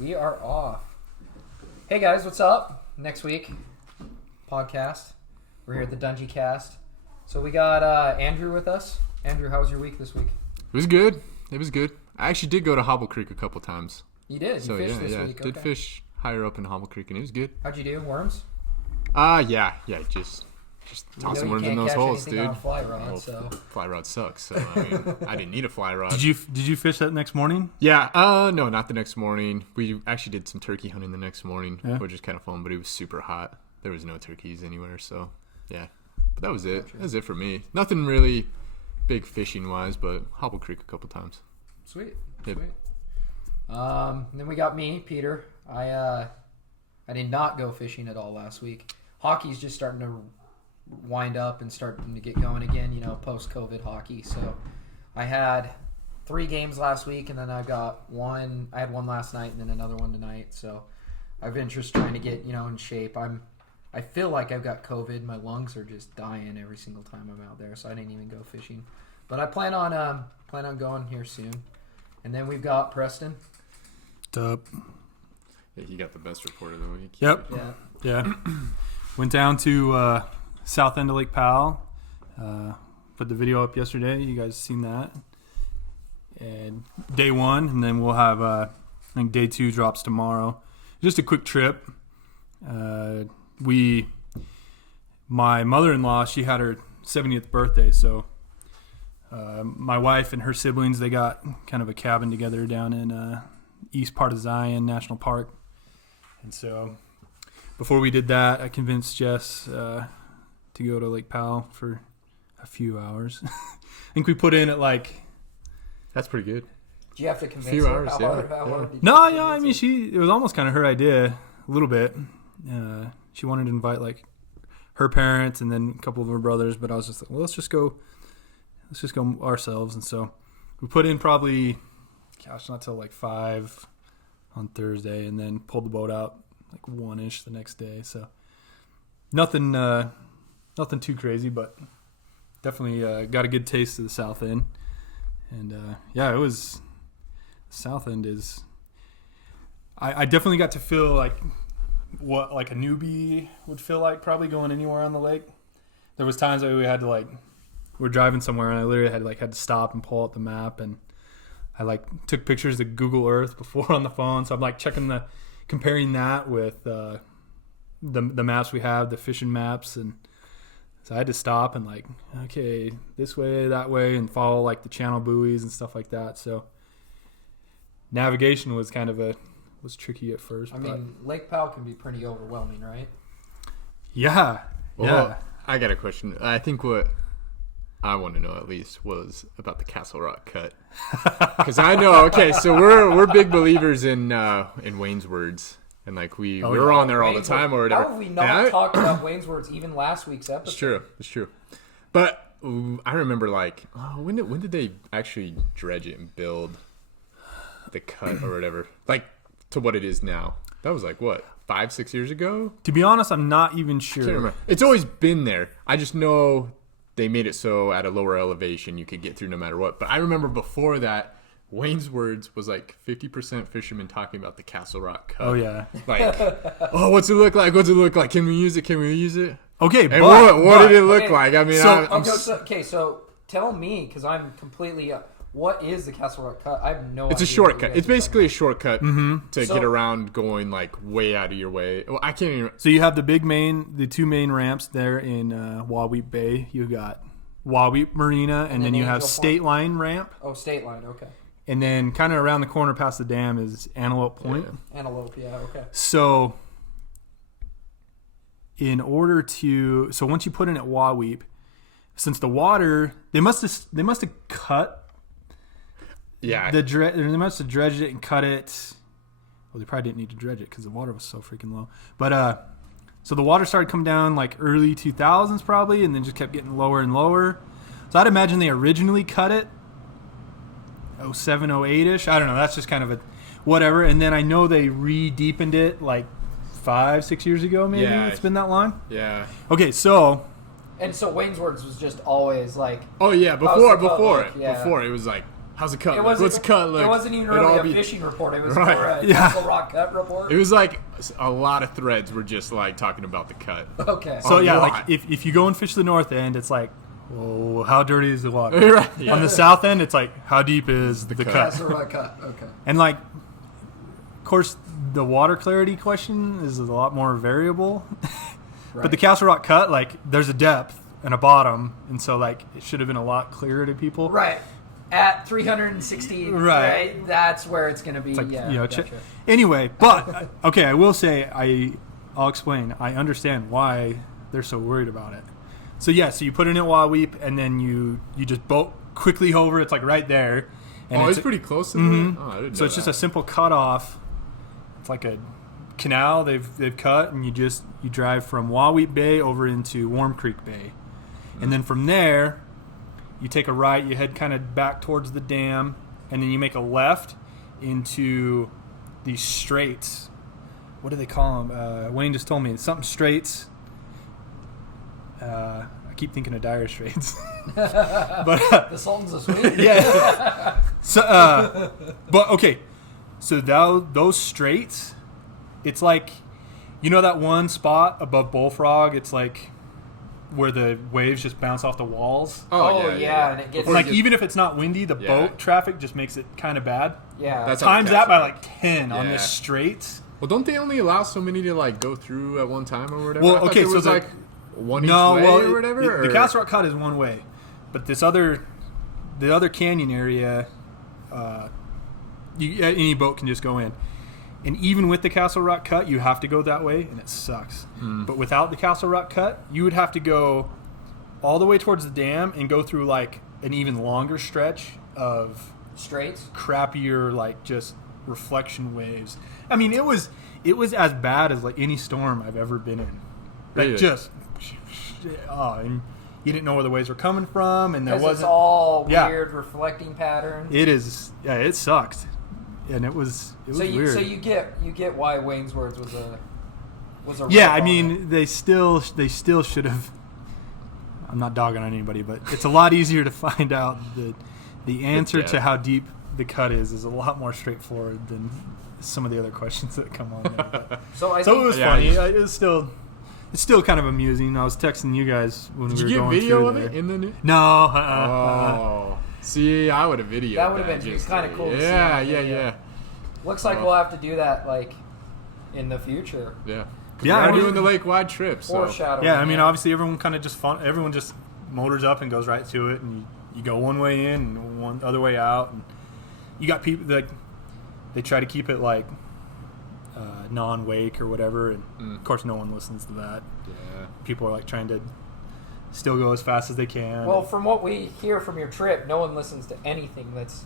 We are off. Hey guys, what's up? Next week, podcast. We're here at the Dungee Cast. So we got Andrew with us. Andrew, how was your week this week? It was good. I actually did go to Hobble Creek a couple times. You did? You fished this week? Did fish higher up in Hobble Creek, and it was good. How'd you do? Worms? Just tossing worms in those holes, dude. On fly rod, so. Fly rod sucks, so I mean, I didn't need a fly rod. Did you fish that next morning? Yeah, no, not the next morning. We actually did some turkey hunting the next morning, which was kind of fun, but it was super hot. There was no turkeys anywhere, so yeah. But that was it. That was it for me. Nothing really big fishing wise, but Hobble Creek a couple times. Sweet. Yep. Sweet. Then we got me, Peter. I did not go fishing at all last week. Hockey's just starting to wind up and starting to get going again, post-COVID hockey. So I had 3 games last week, and then I had one last night and then another one tonight. So I've been just trying to get, in shape. I feel like I've got COVID. My lungs are just dying every single time I'm out there, so I didn't even go fishing. But I plan on going here soon. And then we've got Preston. What's up? Yeah, you got the best report of the week. Yep. Yeah. Went down to south end of Lake Powell. Put the video up yesterday. You guys seen that? And day 1, and then we'll have I think day 2 drops tomorrow. Just a quick trip. My mother-in-law, she had her 70th birthday, so my wife and her siblings, they got kind of a cabin together down in east part of Zion National Park. And so before we did that, I convinced Jess to go to Lake Powell for a few hours. I think we put in at That's pretty good. Do you have to convince few her? hours, How hard did you No, convince yeah, I her? mean, it was almost kind of her idea a little bit. She wanted to invite her parents and then a couple of her brothers, but I was just like, well, let's just go ourselves. And so we put in probably, not till 5 on Thursday, and then pulled the boat out 1-ish the next day. So nothing too crazy, but definitely got a good taste of the south end. And it was, south end is, I definitely got to feel what a newbie would feel like probably going anywhere on the lake. There was times that we had to we're driving somewhere, and I literally had to stop and pull out the map, and I took pictures of Google Earth before on the phone. So I'm comparing that with the maps we have, the fishing maps, and so I had to stop and okay, this way, that way, and follow the channel buoys and stuff like that. So navigation was was tricky at first. I mean, Lake Powell can be pretty overwhelming, right? Yeah. Well, I got a question. I think what I want to know at least was about the Castle Rock cut, because I know. Okay, so we're big believers in Wayne's Words, and we're on there all the time or whatever. How have we not talked about Wayne's Words even last week's episode? It's true. But I remember when did they actually dredge it and build the cut or whatever to what it is now? That was 5-6 years ago? To be honest, I'm not even sure. I can't remember. It's always been there. I just know they made it so at a lower elevation you could get through no matter what. But I remember before that, Wayne's Words was 50% fishermen talking about the Castle Rock cut. Oh yeah. What's it look like? What's it look like? Can we use it? Okay, and what did it look like? I mean, so tell me, because I'm completely. What is the Castle Rock cut? I have no idea. It's a shortcut. It's basically a shortcut to get around going way out of your way. Well, I can't even. So you have the 2 main ramps there in Waweep Bay. You got Waweep Marina, and then you have State Line ramp. Oh, State Line, okay. And then kind of around the corner past the dam is Antelope Point. Yeah. Antelope, yeah, okay. So once you put in at Waweep, since the water, they must have cut. Yeah. They must have dredged it and cut it. Well, they probably didn't need to dredge it because the water was so freaking low. But so the water started coming down early 2000s probably, and then just kept getting lower and lower. So I'd imagine they originally cut it 07, 08-ish. I don't know. That's just kind of a whatever. And then I know they re-deepened it 5-6 years ago maybe. Yeah. It's been that long? Yeah. Okay, so... And so Wayne's Words was just always Oh, yeah. Before it. Yeah. Before it was how's the cut? It Look? wasn't, What's the cut look? It wasn't even It'd all really a be- fishing report. It was Right. more a Yeah. Castle Rock cut report. It was like a lot of threads were just like talking about the cut. Okay. So yeah, lot. like if you go and fish the north end, it's like, oh, how dirty is the water? Right, yeah. On the south end, it's like, how deep is the cut? Castle Rock cut. Okay. And like, of course, the water clarity question is a lot more variable. But the Castle Rock cut, like, there's a depth and a bottom, and so like it should have been a lot clearer to people. Right. At 360, right? That's where it's going to be. It's like, yeah. you know, Gotcha. anyway, but okay, I will say I'll explain. I understand why they're so worried about it. So yeah, so you put it in a wild weep, and then you just boat quickly over. It's like right there. And It's pretty close to Mhm. that? Oh, I didn't So know it's just that. a simple cut off. It's like a canal they've cut, and you drive from Waweep Bay over into Warm Creek Bay, and then from there you take a right, you head kind of back towards the dam, and then you make a left into these straits. What do they call them? Wayne just told me something straits. I keep thinking of Dire Straits, but The Sultans of Sweden. yeah. So, but okay. So those straits, it's like, you know that one spot above Bullfrog? It's like where the waves just bounce off the walls. Oh, yeah, and it gets And like even if it's not windy, the Yeah. boat traffic just makes it kind of bad. yeah. That's how Times the that by Castle- like 10 on Yeah. this straits. Well, don't they only allow so many to like go through at one time or whatever? Well, I thought okay, there so was the- like one No, each way well, or whatever. the or? Castle Rock cut is one way, but the other canyon area, any boat can just go in. And even with the Castle Rock cut, you have to go that way, and it sucks. But without the Castle Rock cut, you would have to go all the way towards the dam and go through like an even longer stretch of Straits. crappier, like just reflection waves. I mean, it was as bad as like any storm I've ever been in. Like Really? just, and you didn't know where the waves were coming from, and there Because it's wasn't. all Yeah. weird reflecting patterns. It is, yeah, it sucked, and it was weird. So you get why Wayne's Words was a Yeah, rip I on mean, it. they still should have. I'm not dogging on anybody, but it's a lot easier to find out the answer depth. to how deep the cut is a lot more straightforward than some of the other questions that come on there. But- So I So think it was Yeah, funny. you- It's still kind of amusing. I was texting you guys when Did we were you get going video through of there. it in the news? No. Oh, see, I would have videoed That would've been just kinda cool to see Yeah, on yeah, video. yeah, looks like Oh. we'll have to do that like in the future. yeah. Yeah, I we're mean- doing the lake wide trip. So Foreshadowing. Yeah, I mean, obviously everyone kind of everyone just motors up and goes right to it, and you go one way in and one other way out, and you got people that they try to keep it like non-wake or whatever, and of course no one listens to that. yeah. People are like trying to still go as fast as they can. Well, from what we hear from your trip, no one listens to anything that's,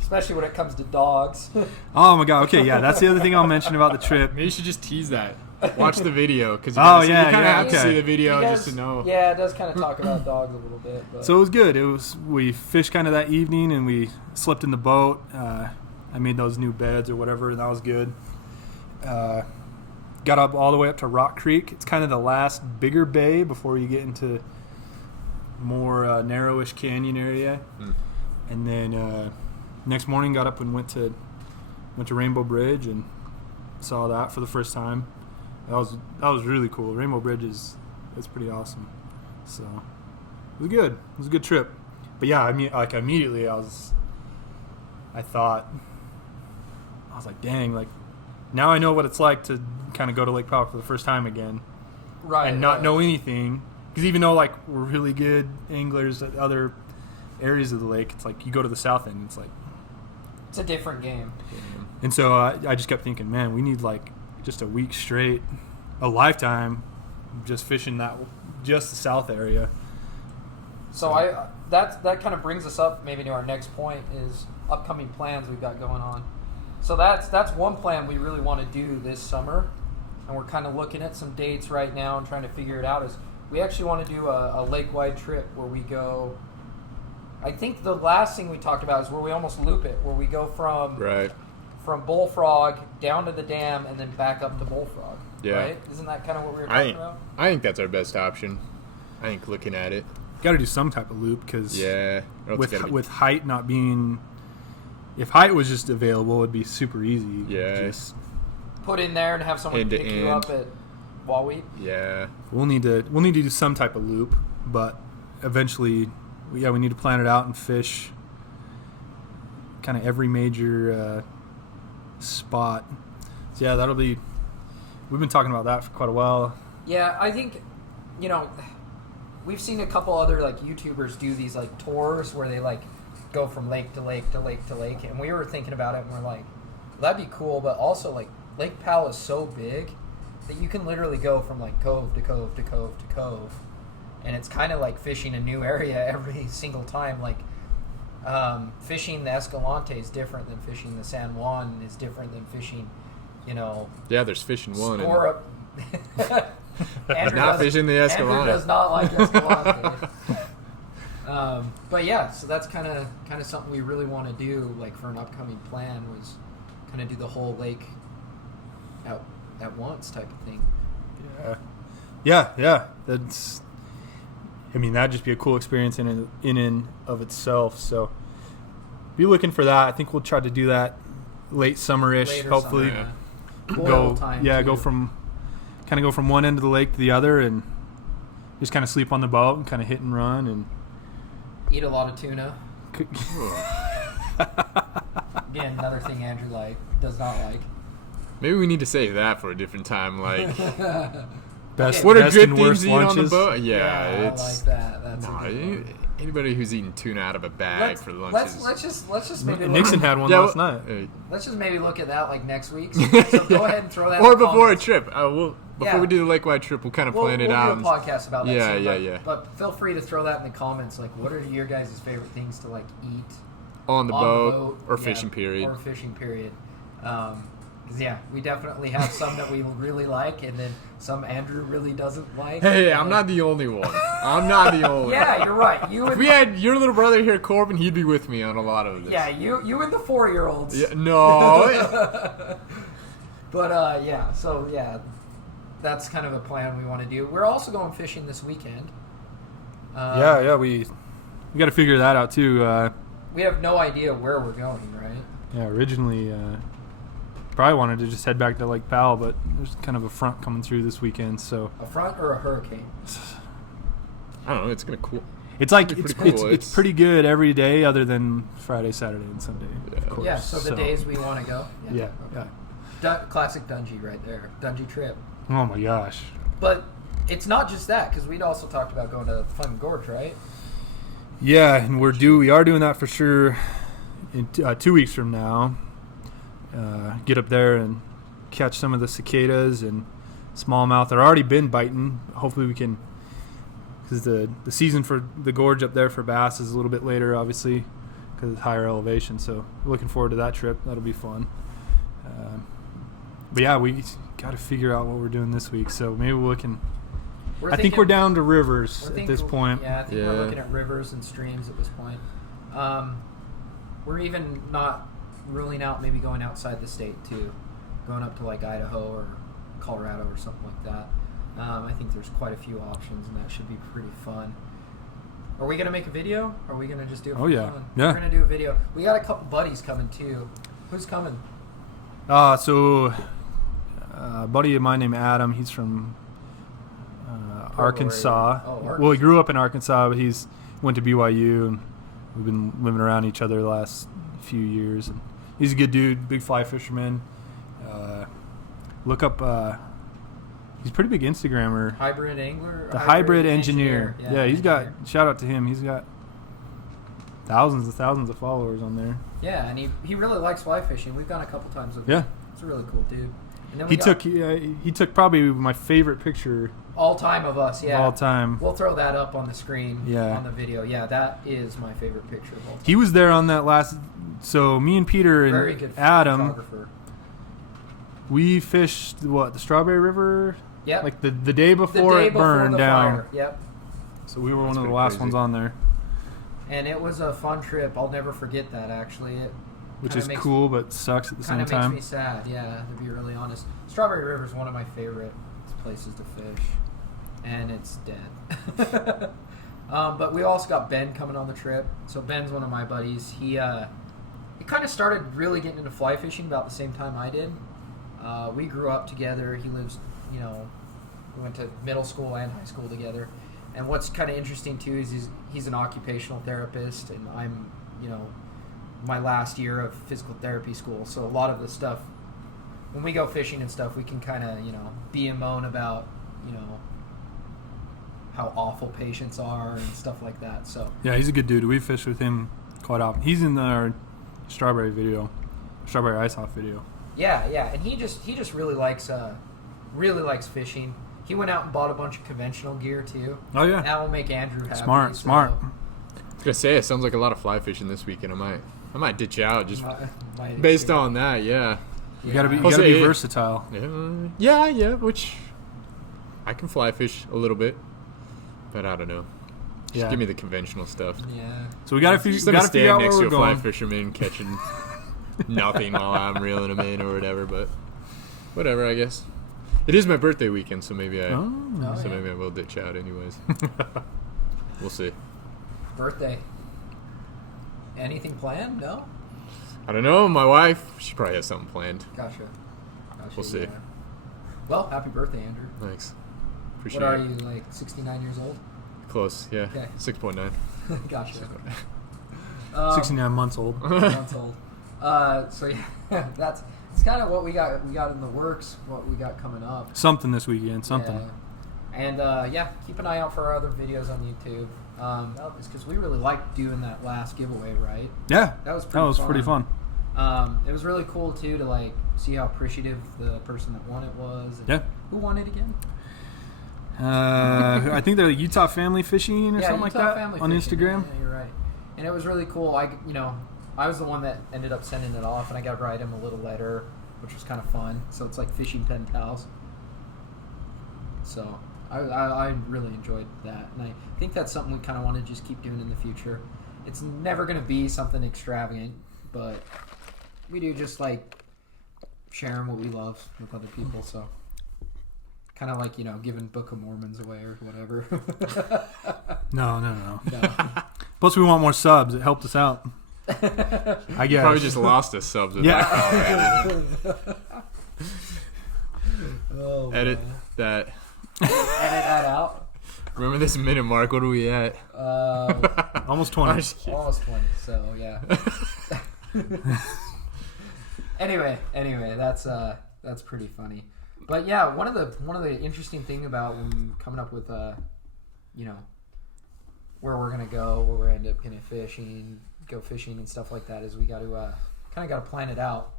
especially when it comes to dogs. Oh my god. Okay, yeah, that's the other thing I'll mention about the trip. Maybe you should just tease that. Watch the video because Oh, you yeah, kind of yeah, have to okay. see the video He just does- to know. Yeah, it does kind of talk about dogs a little bit. But. So it was good. We fished kind of that evening, and we slept in the boat. I made those new beds or whatever, and that was good. Got up all the way up to Rock Creek. It's kind of the last bigger bay before you get into more narrowish canyon area. And then next morning, got up and went to Rainbow Bridge and saw that for the first time. That was really cool. Rainbow Bridge it's pretty awesome. So it was good. It was a good trip. But yeah, I mean, like immediately I was like, dang, like now I know what it's like to kind of go to Lake Powell for the first time again right, and not right. know anything. Because even though like we're really good anglers at other areas of the lake, it's like you go to the south end, it's like, It's a different game. and so I just kept thinking, man, we need like just a week straight, a lifetime, just fishing just the south area. So that kind of brings us up maybe to our next point is upcoming plans we've got going on. So that's one plan we really want to do this summer, and we're kind of looking at some dates right now and trying to figure it out. Is we actually want to do a lake-wide trip where we go. I think the last thing we talked about is where we almost loop it, where we go from Bullfrog down to the dam and then back up to Bullfrog. Yeah. Right? Isn't that kind of what we were talking about? I think that's our best option. I think looking at it. got to do some type of loop because Yeah. Or else it's gotta be- with height not being, if height was just available, it'd be super easy. Yeah. Just, Put in there and have someone End to pick you end. up at Wallweed. Yeah. we'll need to do some type of loop, but eventually, we need to plan it out and fish kind of every major spot. So yeah, that'll be. We've been talking about that for quite a while. Yeah, I think, we've seen a couple other like YouTubers do these like tours where they like go from lake to lake to lake to lake, and we were thinking about it and we're like, well, that'd be cool, but also like Lake Powell is so big that you can literally go from like cove to cove to cove to cove, and it's kind of like fishing a new area every single time. Like fishing the Escalante is different than fishing the San Juan, is different than fishing, Yeah, there's fish in one. Score up. Andrew Not fishing the Andrew Escalante. does not like Escalante. But yeah, so that's kind of something we really want to do. Like for an upcoming plan was kind of do the whole lake at once type of thing. Yeah. That's. I mean, that'd just be a cool experience in and of itself. So, be looking for that. I think we'll try to do that late summer-ish, Later hopefully. summer, Go, Boil time, yeah, too. go from one end of the lake to the other, and just kind of sleep on the boat and kind of hit and run and. Eat a lot of tuna. Again, another thing Andrew does not like. Maybe we need to save that for a different time. Like, Best, what are best good and things worst to eat on the lunches. boat? Yeah, I it's. like that. That's a No, good one. anybody who's eating tuna out of a bag for lunches. Let's just maybe Nixon had one Yeah, last well, night. let's just maybe look at that like next week. So go ahead and throw that. Or in the before a comments. trip. Before we do the lake-wide trip, we'll kind of plan it out. We'll do a podcast about that. Yeah, soon, yeah. But feel free to throw that in the comments. Like, what are your guys' favorite things to like eat on the on boat, or yeah, fishing period. Or fishing period. 'Cause, yeah, we definitely have some that we really like, and then some Andrew really doesn't like. Hey, I'm not the only one. I'm not the only one. Yeah, you're right. You If and we had your little brother here, Corbin, he'd be with me on a lot of this. yeah, you and the 4-year-olds. Yeah, no. But yeah, so yeah, that's kind of a plan we want to do. We're also going fishing this weekend. Yeah, we got to figure that out too. We have no idea where we're going, right? Yeah, originally probably wanted to just head back to Lake Powell, but there's kind of a front coming through this weekend, so A front or a hurricane? I don't know. It's gonna cool. it's like Pretty it's, cool. it's It's- pretty good every day other than Friday, Saturday, and Sunday. Yeah. Of course. Yeah, so the days we want to go. Yeah. Classic Dungee right there. Dungee trip. Oh my gosh. But it's not just that, because we'd also talked about going to Fun Gorge, right? Yeah, and we are doing that for sure. In 2 weeks from now, get up there and catch some of the cicadas and smallmouth. They're already been biting. Hopefully we can, because the season for the gorge up there for bass is a little bit later, obviously, because it's higher elevation. So looking forward to that trip. That'll be fun. But yeah, we got to figure out what we're doing this week. So maybe we can. I think we're down to rivers at this point. Yeah, I think Yeah. we're looking at rivers and streams at this point. We're even not ruling out maybe going outside the state too, going up to like Idaho or Colorado or something like that. I think there's quite a few options, and that should be pretty fun. Are we gonna make a video? Or are we gonna just do it for fun? Yeah. We're gonna do a video. We got a couple buddies coming too. Who's coming? So a buddy of mine named Adam, he's from Arkansas. Oh, Well, he grew up in Arkansas, but he's went to BYU, and we've been living around each other the last few years. And he's a good dude, big fly fisherman. Look up, he's a pretty big Instagrammer. Hybrid angler. The hybrid engineer. Yeah, he's got, engineer. shout out to him. He's got thousands of followers on there. Yeah, and he really likes fly fishing. We've gone a couple times with Yeah. him. It's a really cool dude. And then He took probably my favorite picture all time of us. Yeah, of all time. We'll throw that up on the screen. Yeah. On the video. Yeah, that is my favorite picture of all time. He was there on that last. So me and Peter Very and good Adam, photographer. we fished the Strawberry River. Yep. Like the day The before day it burned the down. fire. Yep. So we were That's one of the pretty last crazy. ones on there, And it was a fun trip. I'll never forget that. Actually, it which kinda is makes- cool but sucks at the kind same of time. makes me sad. Yeah, to be really honest. Strawberry River is one of my favorite places to fish, and it's dead. But we also got Ben coming on the trip. So Ben's one of my buddies. He kind of started really getting into fly fishing about the same time I did. We grew up together. He lives, we went to middle school and high school together. And what's kind of interesting too is he's an occupational therapist, and I'm, my last year of physical therapy school. So a lot of the stuff, when we go fishing and stuff, we can kind of, be and moan about, how awful patients are and stuff like that. So yeah, he's a good dude. We fished with him quite often. He's in our strawberry ice off video. Yeah, and he just really likes fishing. He went out and bought a bunch of conventional gear too. Oh yeah, that will make Andrew happy. Smart. I was gonna say, it sounds like a lot of fly fishing this weekend. I might ditch out just based on that. Yeah, you gotta be versatile. Yeah, which I can fly fish a little bit, but I don't know. Just give me the conventional stuff. Yeah. So we gotta figure out where next we're to a going. fly fisherman catching nothing while I'm reeling them in or whatever. But whatever, I guess. It is my birthday weekend, so maybe I will ditch out anyways. We'll see. Birthday. Anything planned? No? I don't know. My wife, she probably has something planned. Gotcha. We'll see. Yeah. Well, happy birthday, Andrew. Thanks. Appreciate What are it. you, like 69 years old? Close, yeah. Okay. 6.9. Gotcha. 69 months old. Months old. So yeah, it's kind of what we got in the works, what we got coming up. Something this weekend. Something. Yeah. And keep an eye out for our other videos on YouTube. It's because we really liked doing that last giveaway, right? Yeah. That was pretty fun. It was really cool too to see how appreciative the person that won it was. And who won it again? I think they're Utah Family Fishing or something like that on Instagram. Yeah, you're right. And it was really cool. I was the one that ended up sending it off, and I got to write him a little letter, which was kind of fun. So it's like fishing pen pals. So I really enjoyed that, and I think that's something we kind of want to just keep doing in the future. It's never going to be something extravagant, but we do just like sharing what we love with other people. So kind of like giving Book of Mormons away or whatever. No. Plus, we want more subs. It helped us out. I guess. Probably just lost us subs with that. Edit that. Edit that out. Remember this minute mark? What are we at? Almost 20. Almost 20. So yeah. Anyway, that's pretty funny. But yeah, one of the interesting thing about when coming up with where we're gonna go, where we're end up gonna go fishing and stuff like that is we got to kind of plan it out.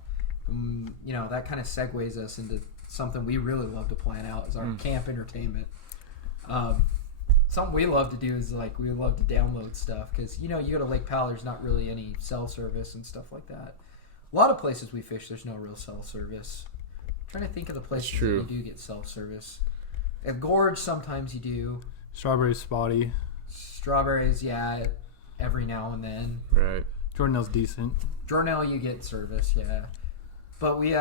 That kind of segues us into something we really love to plan out is our camp entertainment. Something we love to do is we love to download stuff because you go to Lake Powell, there's not really any cell service and stuff like that. A lot of places we fish, there's no real cell service. I'm trying to think of the places that you do get cell service. At Gorge, sometimes you do. Strawberries spotty. Strawberries, yeah, every now and then. Right. Jordanelle's decent. Jordanelle, you get service, yeah. But we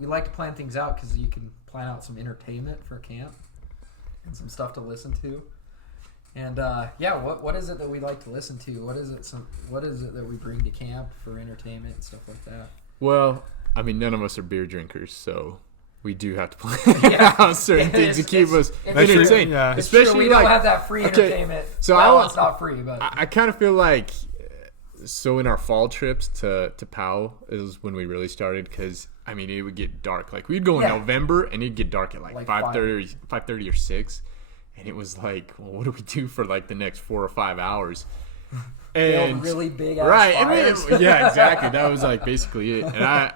like to plan things out because you can plan out some entertainment for camp and some stuff to listen to. And what is it that we like to listen to? What is it that we bring to camp for entertainment and stuff like that? Well, I mean, none of us are beer drinkers, so we do have to plan out certain things to keep us entertained. Yeah. Especially we don't have that free entertainment. So it's not free, but I kind of feel like in our fall trips to Powell is when we really started because I mean it would get dark. Like we'd go in November and it'd get dark at like 5:30 or 6. And it was like, well, what do we do for like the next 4 or 5 hours? And really big ass fires. Yeah, exactly. That was like basically it. And I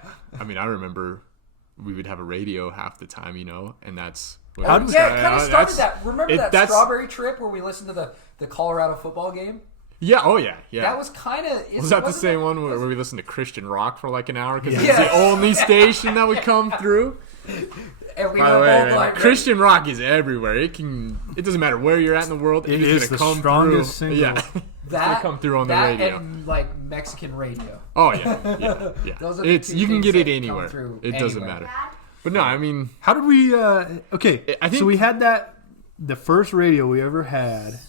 remember we would have a radio half the time, and that's what it kind of started that. Remember that strawberry trip where we listened to the Colorado football game? Yeah. Oh yeah. Yeah. That was kind of. Was that the same one where we listened to Christian rock for like an hour because it was the only station that would come through? And we By the way, man, Christian rock is everywhere. It doesn't matter where you're at in the world. It is the strongest single. Yeah, it's gonna come through on the radio. And like Mexican radio. Oh yeah. Those are you can get it anywhere. It doesn't matter. But no, I mean, how did we? Okay, I think so. We had the first radio we ever had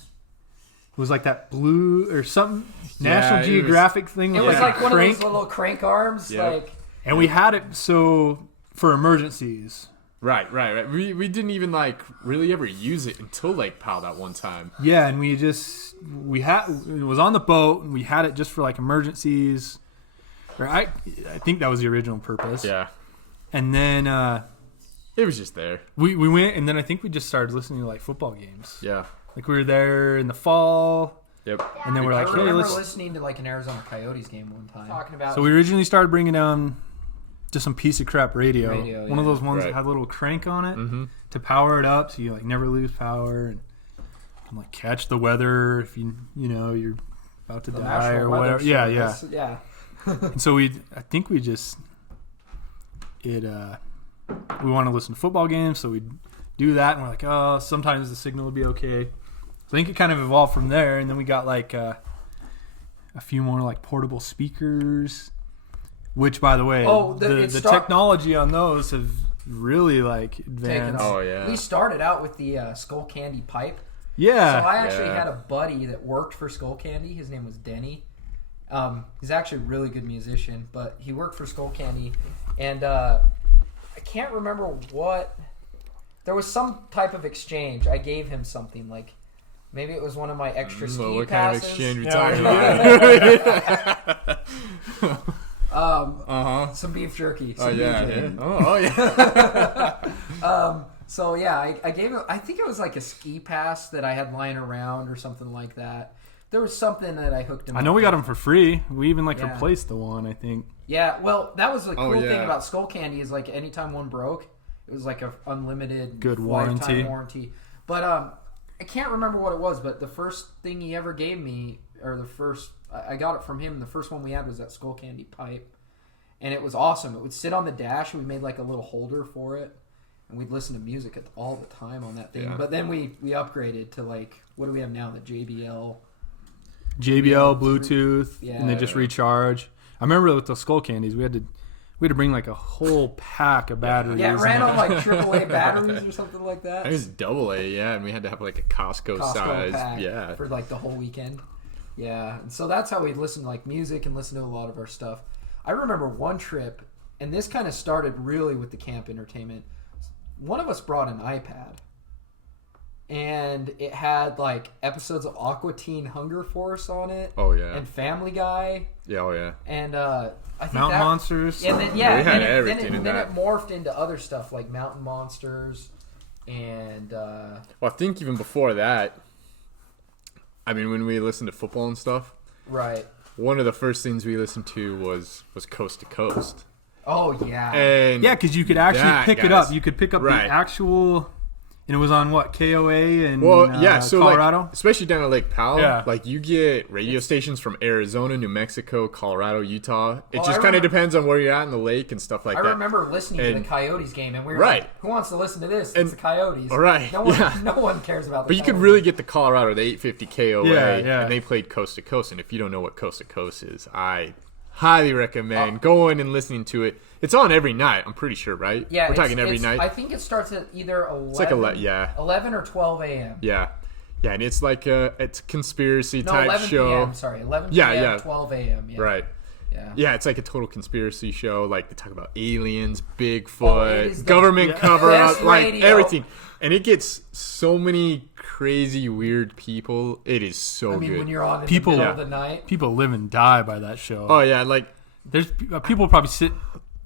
was like that blue or something National Geographic thing. It was like one of those little crank arms, and we had it for emergencies. Right. We didn't even like really ever use it until Lake Powell that one time. Yeah, and it was on the boat, and we had it just for like emergencies. Or I think that was the original purpose. Yeah. And then it was just there. We went, and then I think we just started listening to like football games. Yeah. Like we were there in the fall. Yep. And then we're like, I remember listening to like an Arizona Coyotes game one time. Talking about. So we originally started bringing down just some piece of crap radio. One of those ones that had a little crank on it to power it up, so you like never lose power and like catch the weather if you're about to die or whatever. Yeah. And so we want to listen to football games, so we'd do that, and we're like, oh, sometimes the signal would be okay. So I think it kind of evolved from there, and then we got like a few more like portable speakers. Which, by the way, the technology on those have really like advanced. Oh yeah. We started out with the Skull Candy pipe. Yeah. So I actually had a buddy that worked for Skull Candy. His name was Denny. He's actually a really good musician, but he worked for Skull Candy, and I can't remember what. There was some type of exchange. I gave him something like. Maybe it was one of my extra ski passes. What kind of exchange we talking about? Some beef jerky. Oh yeah. So yeah, I gave him. I think it was like a ski pass that I had lying around or something like that. There was something that I hooked him. I know we got him for free. We even replaced the one. I think. Yeah, well, that was the cool thing about Skull Candy is like anytime one broke, it was like a unlimited good warranty. But I can't remember what it was, but the first thing he ever gave me, I got it from him. The first one we had was that Skull Candy pipe, and it was awesome. It would sit on the dash, and we made like a little holder for it, and we'd listen to music all the time on that thing. Yeah. But then we upgraded to like, what do we have now? The JBL Bluetooth, and they just recharge. I remember with the Skull Candies, we had to bring like a whole pack of batteries. Yeah, it ran on like AAA batteries or something like that. It was AA, and we had to have like a Costco size, pack for like the whole weekend. Yeah, and so that's how we'd listen to like music and listen to a lot of our stuff. I remember one trip, and this kind of started really with the camp entertainment. One of us brought an iPad, and it had like episodes of Aqua Teen Hunger Force on it. Oh yeah, and Family Guy. Yeah, oh yeah, and I think Mountain Monsters. And then then it morphed into other stuff like Mountain Monsters, and well, I think even before that. I mean, when we listened to football and stuff, right? One of the first things we listened to was Coast to Coast. Oh yeah, and because you could actually pick it up. You could pick up the actual, and it was on what KOA and so Colorado, like, especially down at Lake Powell. Yeah. Like you get radio stations from Arizona, New Mexico, Colorado, Utah. It just kind of depends on where you're at in the lake and stuff like that. I remember listening to the Coyotes game, and we were like, "Who wants to listen to this? It's the Coyotes." Right? No one cares about. But you could really get the Colorado, the 850 KOA, and they played Coast to Coast. And if you don't know what Coast to Coast is, I highly recommend going and listening to it. It's on every night, I'm pretty sure, right? Yeah, we're talking every night. I think it starts at either 11, it's like 11 or 12 a.m. Yeah, and it's like it's a conspiracy type 11 show. PM, sorry, 11 p.m., 12 a.m. Yeah. Right. Yeah, it's like a total conspiracy show. Like they talk about aliens, Bigfoot, government cover-up, like everything. And it gets so many crazy, weird people. It is so good. When you're on in the middle of the night. People live and die by that show. Oh, yeah. Like there's people probably sit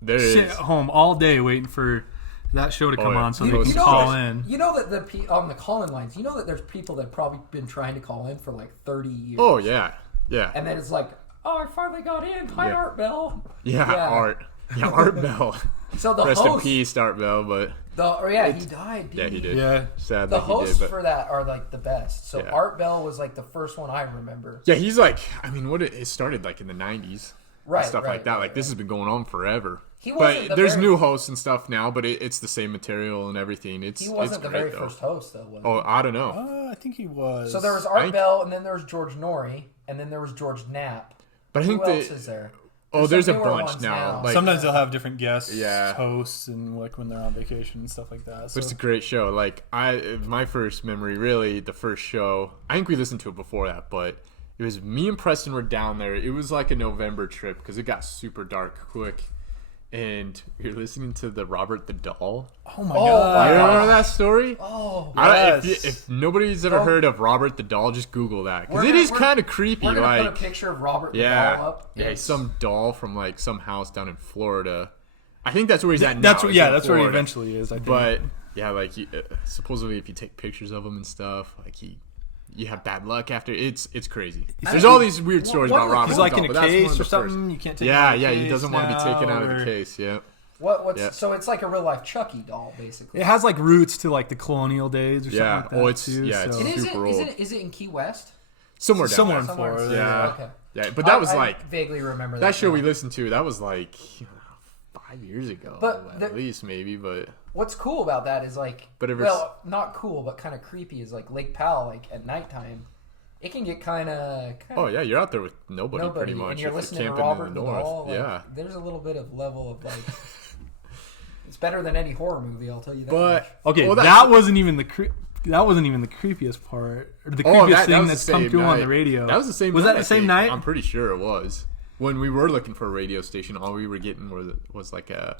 at home all day waiting for that show to come on so they can call in. You know that on the call-in lines, you know that there's people that have probably been trying to call in for like 30 years. Oh, yeah. Yeah. And then it's like, oh, I finally got in. Hi, Art Bell. Yeah, Art. Yeah, Art Bell. So the Rest host, in peace, Art Bell, but... he died. Yeah, he did. Yeah. Sadly, the hosts for that are like the best. So Art Bell was like the first one I remember. Yeah, he's like, I mean, it started like in the 90s. Right, stuff like that. Like, this has been going on forever. There's new hosts and stuff now, but it's the same material and everything. He wasn't the very first host, though, was he? Oh, I don't know. I think he was. So there was Art Bell, and then there was George Norrie, and then there was George Knapp. But I think Who else is there? Oh, there's a newer bunch ones now. Like, Sometimes they'll have different guests, Yeah. hosts, and like when they're on vacation and stuff like that. So. but it's a great show. Like my first memory, really, the first show. I think we listened to it before that, but it was me and Preston were down there. It was like a November trip because it got super dark quick, and we were listening to the Robert the Doll. Oh my Oh, god! You wow. remember that story? Oh, If nobody's ever heard of Robert the Doll, just Google that because We're it gonna- is kind of creepy. we're gonna Like, put a picture of Robert the yeah, doll up. yeah, It's- some doll from like some house down in Florida. I think that's where he's at now. That's is yeah, in that's where he Florida. eventually is. I think. But yeah, like supposedly if you take pictures of him and stuff, like you have bad luck after. It's crazy. There's all these weird stories what about was- Robert. he's the like Doll, in a but that's one case of or the first. something. You can't take. Yeah, him out of the he case doesn't want to be taken out of now, the or- case. Yeah. What's Yeah. so it's like a real life Chucky doll, basically. It has like roots to like the colonial days or something Yeah. like that Oh, it's- too. yeah, it's so. And super old. is it in Key West? Somewhere down Somewhere there. in Florida. Yeah. Okay. Yeah, but that was I like vaguely remember that show now. we listened to. That was like 5 years ago, But at least maybe. But What's cool about that is like, But if well, not cool, but kind of creepy is like Lake Powell. Like at nighttime, it can get kind of. oh yeah, you're out there with nobody, pretty much. and you're if listening to camping Robert in the the north. Doll. Like, Yeah. there's a little bit of level of like. It's better than any horror movie, I'll tell you that. But much. Okay, well, that wasn't even the creepiest part, or the creepiest that thing was that's the come same through on night. the radio. That was the same. Was night, that the I same think. night? I'm pretty sure it was. When we were looking for a radio station, all we were getting was like a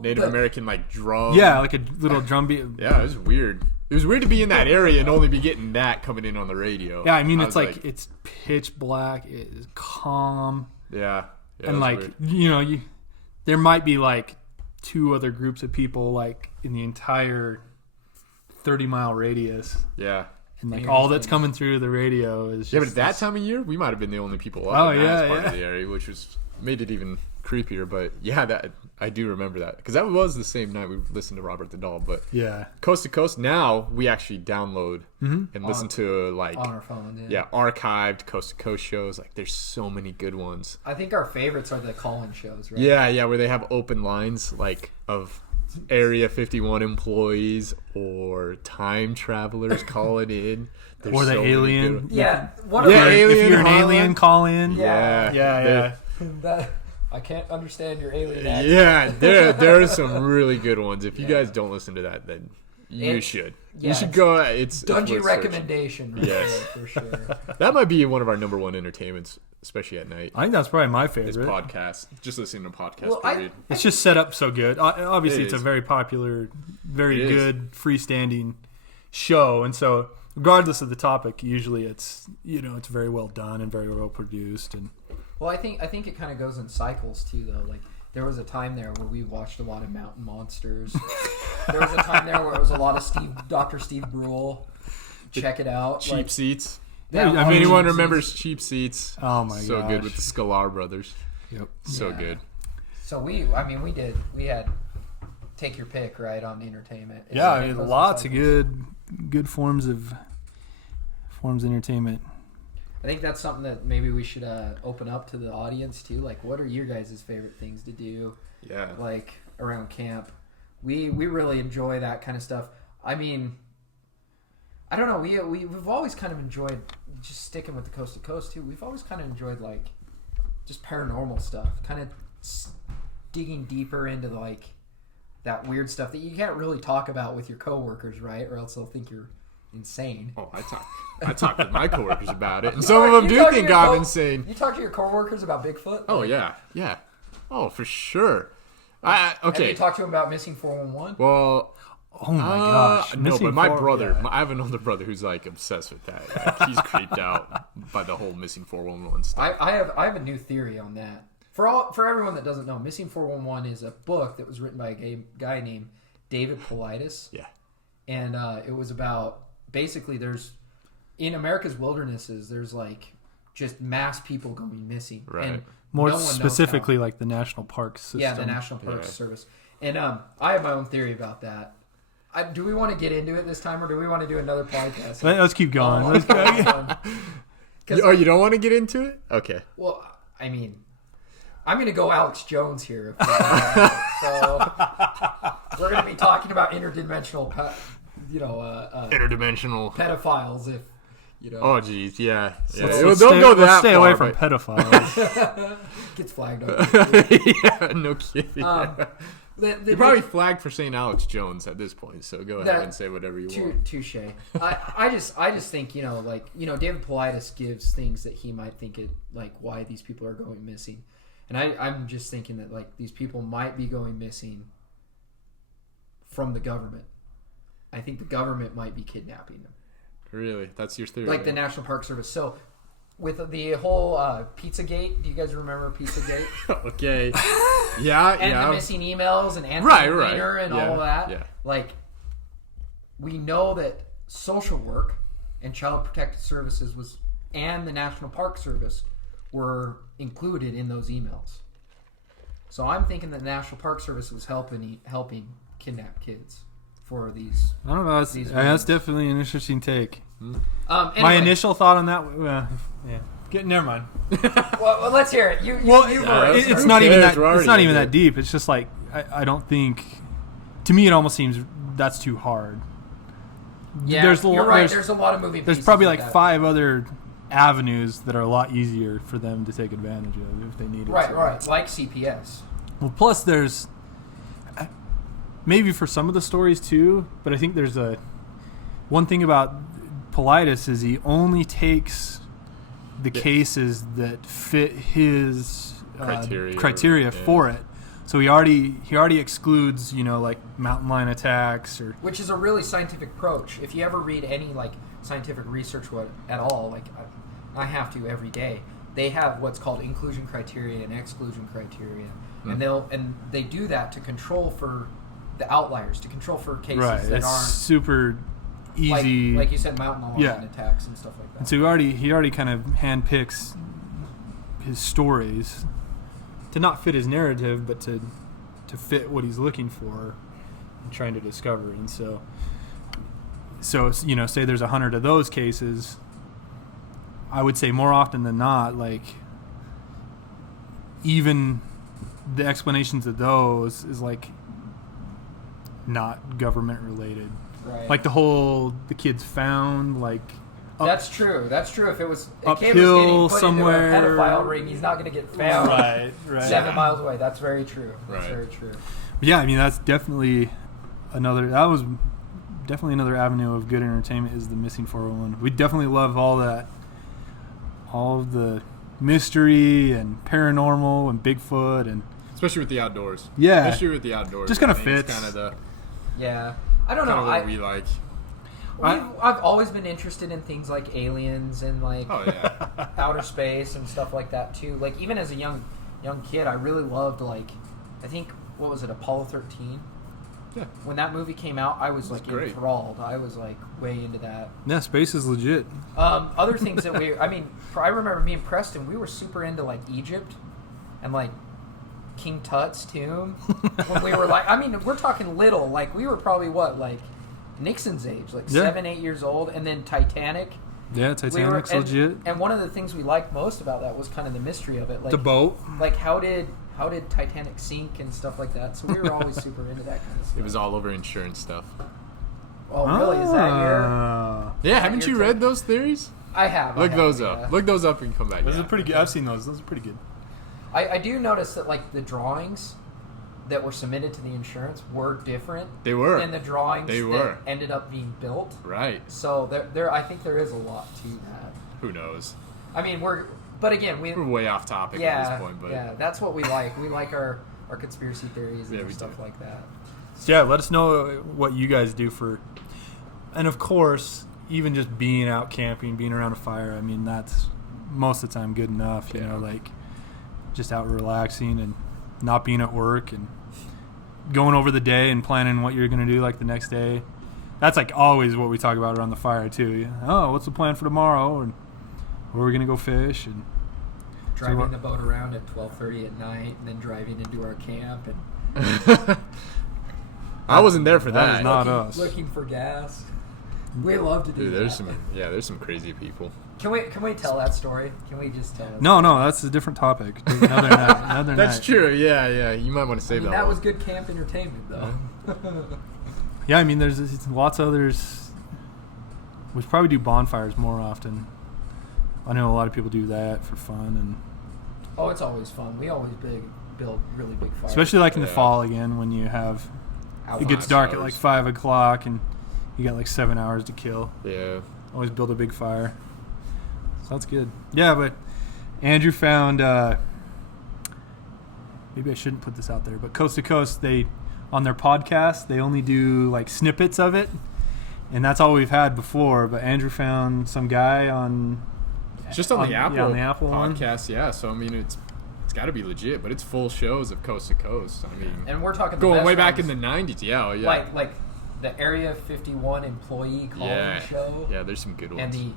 Native American like drum. Yeah, like a little drum beat. Yeah, it was weird. It was weird to be in that area and only be getting that coming in on the radio. Yeah, I mean it's was like it's pitch black, it is calm, yeah, it and was like weird. there might be like 2 other groups of people like in the entire 30-mile radius, Yeah. and like you're all just that's coming through the radio is just Yeah, but at that this- time of year, we might have been the only people Oh, up in that yeah, part yeah. of the area, which made it even creepier. But yeah, that I do remember that because that was the same night we listened to Robert the Doll. But yeah. coast to coast, now we actually download and listen to like on our phone. yeah, archived coast to coast shows. Like there's so many good ones. I think our favorites are the call-in shows, right? Yeah, where they have open lines like of Area 51 employees or time travelers calling in. There's Or the so many alien. good ones. Yeah. What Yeah, are alien If you're an hotline. alien, call in. Yeah. Yeah. that? I can't understand your alien accent. Yeah, there are some really good ones. If you guys don't listen to that, then you It- should. yeah, You should go. It's Dungee worth searching. recommendation. Right Yes. there, for sure. That might be one of our number one entertainments, especially at night. I think that's probably my Is favorite. podcasts. Just listening to podcasts. Well, period. It's just set up so good. Obviously, It it's a is. very popular, very It is. good freestanding show, and so regardless of the topic, usually it's it's very well done and very well produced. And Well, I think it kind of goes in cycles too, though. Like there was a time there where we watched a lot of Mountain Monsters. There was a time there where it was a lot of Dr. Steve Brule. Check it out. Cheap Like, Seats. that I If mean, anyone Cheap remembers Seats. Cheap Seats, oh my so gosh, good with the Sklar brothers. Yep. So Yeah. good. So we had take your pick, right, on entertainment. Yeah, I It mean, goes in lots of cycles. good forms of entertainment. I think that's something that maybe we should open up to the audience too. Like, what are your guys' favorite things to do? Yeah. Like around camp, we really enjoy that kind of stuff. I mean, I don't know. We've always kind of enjoyed just sticking with the coast to coast too. We've always kind of enjoyed like just paranormal stuff, kind of digging deeper into like that weird stuff that you can't really talk about with your coworkers, right? Or else they'll think you're insane. Oh, I talk with my coworkers about it, and some of them You do talk to think your I'm insane. You talk to your coworkers about Bigfoot? Oh yeah. Oh, for sure. Have Okay. you talked to him about missing 411? Well, Oh my gosh! no, Missing but my Far- brother, yeah. I have an older brother who's like obsessed with that. Like, he's creeped out by the whole missing 411 stuff. I have a new theory on that. For everyone that doesn't know, Missing 411 is a book that was written by a guy named David Paulides. Yeah. And it was about basically there's in America's wildernesses there's like just mass people going missing. Right. And More no one knows specifically, like the National Park System. how. Yeah, the National Park Yeah. Service. And I have my own theory about that. Do we want to get into it this time, or do we want to do another podcast? Let's keep going. Oh, Let's go. Oh, you don't want to get into it? Okay. Well, I mean, I'm going to go Alex Jones here. If so we're going to be talking about interdimensional, Interdimensional. pedophiles. If You know, Oh, geez, yeah. Let's Don't go that stay far, away from but- pedophiles. gets flagged. Yeah, no kidding. You're probably flagged for saying Alex Jones at this point, so go ahead and say whatever you want. Touche. I just think, David Paulides gives things that he might think it, like, why these people are going missing. And I'm just thinking that, like, these people might be going missing from the government. I think the government might be kidnapping them. Really? That's your theory? Like the National Park Service. So, with the whole Pizzagate, do you guys remember Pizzagate? Okay. Yeah, and the missing emails and Anthony right. Weiner and all of that. Yeah. Like, we know that social work and Child Protective Services and the National Park Service were included in those emails. So I'm thinking that the National Park Service was helping kidnap kids for these. I don't know. That's definitely an interesting take. Anyway. My initial thought on that, never mind. well, let's hear it. It's not even that. It's not even that deep. It's just like I don't think. To me, it almost seems that's too hard. Yeah, you're right. There's a lot of moving pieces. There's probably like 5 other avenues that are a lot easier for them to take advantage of if they need it. Right. Like CPS. Well, plus there's maybe for some of the stories too, but I think there's one thing about Paulides is he only takes the cases that fit his criteria for it. So he already excludes, like mountain lion attacks which is a really scientific approach. If you ever read any like scientific research at all, like I have to every day, they have what's called inclusion criteria and exclusion criteria, and they do that to control for the outliers, to control for cases that aren't super easy, like you said, mountain lion attacks and stuff like that. And so he already kind of handpicks his stories to not fit his narrative, but to fit what he's looking for and trying to discover. And so say there's 100 of those cases, I would say more often than not, like even the explanations of those is like not government related. Right. Like the kids found like that's true. If it was uphill put somewhere, into a pedophile ring, he's not going to get found. Right. 7 miles away. That's very true. Right. Very true. But yeah, I mean that's definitely another avenue of good entertainment is the missing 401. We definitely love all of the mystery and paranormal and Bigfoot and especially with the outdoors. Yeah, especially with the outdoors. Just kind of fits. Kind of the I don't know. What we like. I've always been interested in things like aliens and like outer space and stuff like that too. Like even as a young kid, I really loved I think what was it, Apollo 13? Yeah. When that movie came out, I was like great. Enthralled. I was like way into that. Yeah, space is legit. Other things that I remember me and Preston, we were super into like Egypt and like King Tut's tomb when we were like, we're talking little, like we were probably like Nixon's age, like 7-8 years old, and then Titanic. Yeah, Titanic's legit. And one of the things we liked most about that was kind of the mystery of it, like the boat. Like how did Titanic sink and stuff like that. So we were always super into that kind of stuff. It was all over insurance stuff. Oh, really? Is that your? Yeah, haven't you read those theories? I have. Look those up. Look those up and come back. Those are pretty good. I've seen those. Those are pretty good. I do notice that like the drawings that were submitted to the insurance were different. They were. Than the drawings that ended up being built. Right. So there I think there is a lot to that. Who knows? I mean, we're way off topic at this point, but yeah, that's what we like. We like our conspiracy theories and stuff like that. So yeah, let us know what you guys do and of course, even just being out camping, being around a fire. I mean, that's most of the time good enough. You know, like just out relaxing and not being at work and going over the day and planning what you're going to do like the next day. That's like always what we talk about around the fire too. Oh, what's the plan for tomorrow? And where are we going to go fish? And driving the boat around at 12:30 at night and then driving into our camp. And I wasn't there for that. That is not us. Looking for gas. We love to do that. There's some crazy people. Can we tell that story? Can we just tell it? No, that's a different topic. Another night. That's true. Yeah. You might want to save that. That one. was good camp entertainment, though. Yeah, I mean, there's lots of others. We should probably do bonfires more often. I know a lot of people do that for fun, and Oh, it's always fun. We always build really big fires. especially like in the fall again when you have it gets dark at like 5 o'clock and you got like 7 hours to kill. Yeah. Always build a big fire. So that's good. Yeah, but Andrew found maybe I shouldn't put this out there, but Coast to Coast, they on their podcast they only do like snippets of it, and that's all we've had before. But Andrew found some guy on Just on the Apple one. podcast, yeah. So I mean, it's got to be legit, but it's full shows of Coast to Coast. I mean, And we're talking the going best way back ones, in the '90s, yeah, yeah. like the Area 51 employee call-in show. Yeah, there's some good ones. And the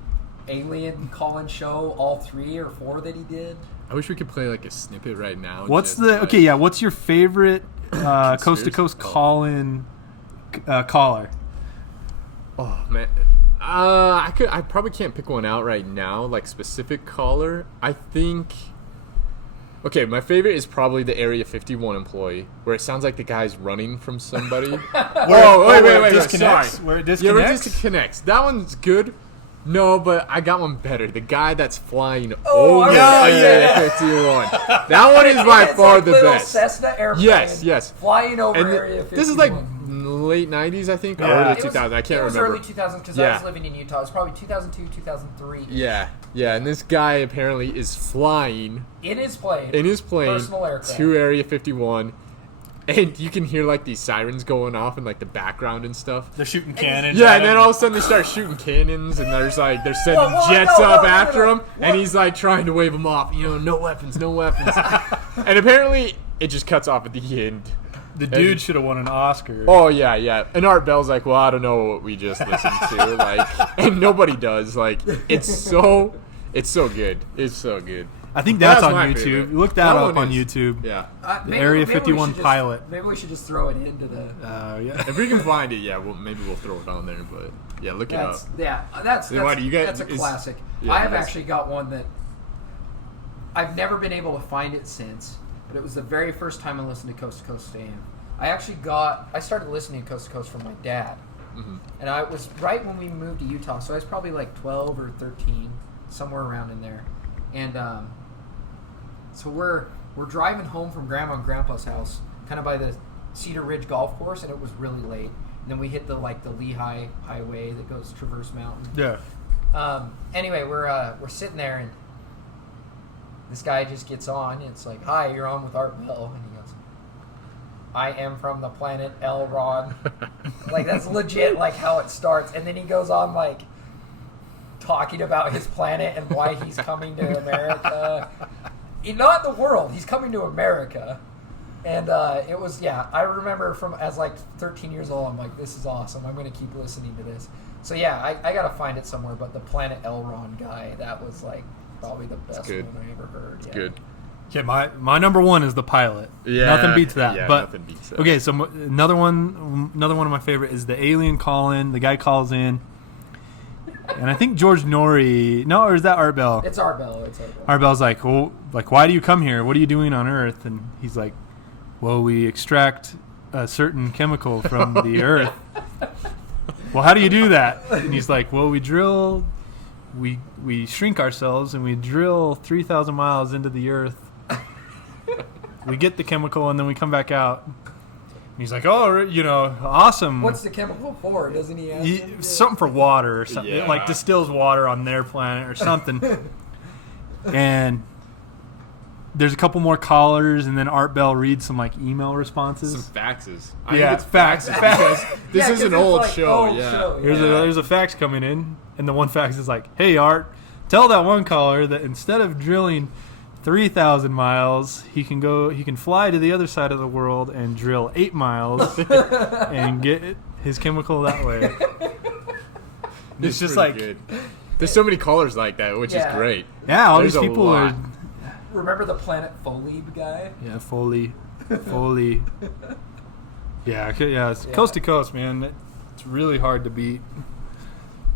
alien call-in show, all 3 or 4 that he did. I wish we could play like a snippet right now. What's what's your favorite Coast to Coast call-in caller? Oh man, I probably can't pick one out right now, like specific caller. I think. Okay, my favorite is probably the Area 51 employee, where it sounds like the guy's running from somebody. Wait, Where it sorry. disconnects? Yeah, where it disconnects. That one's good. No, but I got one better. The guy that's flying over Area 51. That one is by far the best. Cessna airplane. Yes. Flying over And Area 51. this is like late 90s, I think, or early 2000s. I can't remember. It was early 2000s because I was living in Utah. It was probably 2002, 2003. Yeah, and this guy apparently is flying In his plane. Personal aircraft. to Area 51. And you can hear like these sirens going off in like the background and stuff. They're shooting cannons. Yeah, and then all of a sudden they start shooting cannons, and they're sending jets up after him, and he's like trying to wave them off. No weapons. And apparently it just cuts off at the end. The dude should have won an Oscar. Oh yeah. And Art Bell's like, well, I don't know what we just listened to, like, and nobody does. Like, it's so good. It's so good. I think that's on my YouTube. favorite. Look that up one on is. YouTube. Yeah. The Area 51 pilot. Maybe we should just throw it into the. Yeah. If we can find it, yeah, maybe we'll throw it on there. But yeah, look it up. That's Then why do you get- that's a classic. yeah, I have that's- actually got one that I've never been able to find it since, but it was the very first time I listened to Coast to Coast AM. I started listening to Coast to Coast from my dad, and I was right when we moved to Utah, so I was probably like 12 or 13, somewhere around in there, and so we're driving home from Grandma and Grandpa's house, kind of by the Cedar Ridge Golf Course, and it was really late. And then we hit the Lehigh Highway that goes Traverse Mountain. Yeah. Anyway, we're sitting there, and this guy just gets on. And it's like, "Hi, you're on with Art Bell," and he goes, "I am from the planet Elron." Like, that's legit, like how it starts. And then he goes on like talking about his planet and why he's coming to America. Not the world. He's coming to America. And it was, I remember from as like 13 years old, I'm like, this is awesome. I'm going to keep listening to this. So I got to find it somewhere. But the Planet Elron guy, that was like probably the best one I ever heard. It's good. Okay, my number one is the pilot. Yeah, nothing beats that. yeah, but nothing beats that. Okay, so another one of my favorite is the alien call-in. The guy calls in, and I think George Norrie. No, or is that Art Bell? It's Art Bell. Art Bell's like, well, why do you come here? What are you doing on Earth? And he's like, well, we extract a certain chemical from the Earth. Well, how do you do that? And he's like, well, we drill, we shrink ourselves, and we drill 3,000 miles into the Earth. We get the chemical, and then we come back out. And he's like, oh, awesome. What's the chemical for? Doesn't he ask? Something for water or something. Yeah. It like distills water on their planet or something. And there's a couple more callers, and then Art Bell reads some like email responses. Some faxes. Yeah, it's faxes because this is an old show. There's a fax coming in, and the one fax is like, "Hey Art, tell that one caller that instead of drilling 3,000 miles, he can fly to the other side of the world and drill 8 miles and get his chemical that way." It's just like good. There's so many callers like that, which is great. Yeah, all There's these a people lot. are. Remember the Planet Foley guy? Yeah, Foley. Yeah, it's coast to coast, man. It's really hard to beat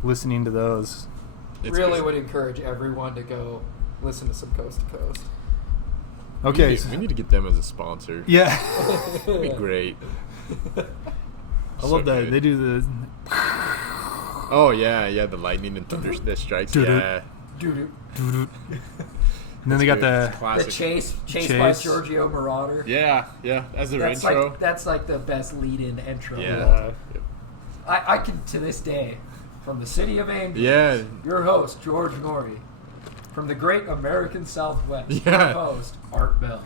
listening to those. It's really good. would encourage everyone to go listen to some Coast to Coast. Okay. We need to get them as a sponsor. Yeah. It'd be great. I love that. good. They do the. Oh yeah, the lightning and thunder that strikes. Doo-doo. Yeah. And then they got It's the classic. The chase by Giorgio Moroder. Yeah, as their intro. That's like the best lead-in intro. Yeah. I can to this day, from the city of Angels. Yeah. Your host George Norrie, from the great American Southwest. Yeah. Your host Art Bell.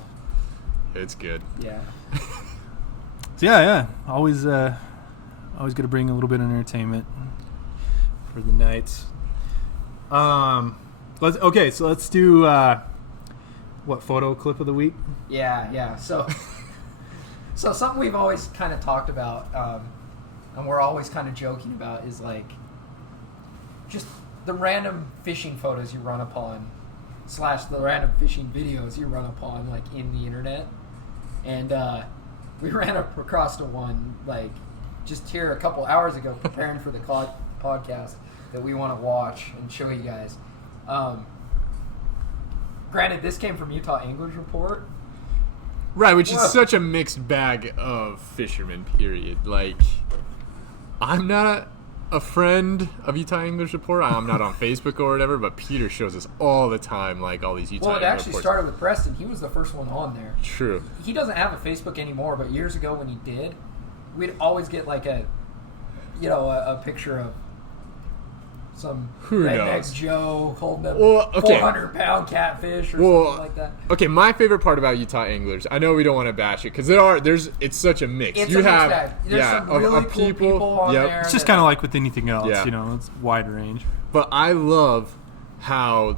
It's good. Yeah. So yeah. Always good to bring a little bit of entertainment for the nights. Let's do what photo clip of the week? Yeah. So something we've always kind of talked about, and we're always kind of joking about, is like just the random fishing photos you run upon, / the random fishing videos you run upon, like in the internet. And we ran across to one like just here a couple hours ago, preparing for the podcast that we want to watch and show you guys. Granted, this came from Utah Anglers Report. Right, which is such a mixed bag of fishermen, period. Like, I'm not a friend of Utah Anglers Report. I'm not on Facebook or whatever, but Peter shows us all the time, like, all these Utah Well, it Anglers actually reports. started with Preston. He was the first one on there. True. He doesn't have a Facebook anymore, but years ago when he did, we'd always get like a picture of some Who redneck knows? Joe holding a Well, okay. 400-pound catfish or something like that. Okay, my favorite part about Utah Anglers, I know we don't want to bash it, because it's such a mix. It's you a mixed have, bag. There's some really cool people on there. It's just kind of like with anything else, Yeah. it's wide range. But I love how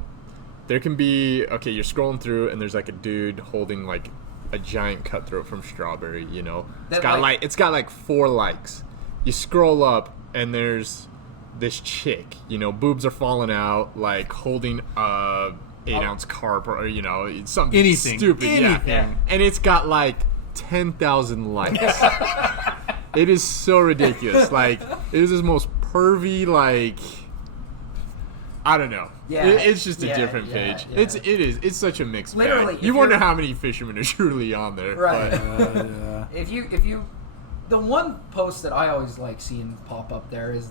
there can be, okay, you're scrolling through and there's like a dude holding like a giant cutthroat from Strawberry, It's got like 4 likes. You scroll up and there's this chick, boobs are falling out, like holding a 8-ounce carp or something Anything. stupid. Anything. Yeah. And it's got like 10,000 likes. It is so ridiculous. Like, it is this most pervy, like, I don't know. Yeah. It's just a different page. Yeah. It's such a mixed Literally, bag. You wonder how many fishermen are truly on there. Right. But If you, the one post that I always like seeing pop up there is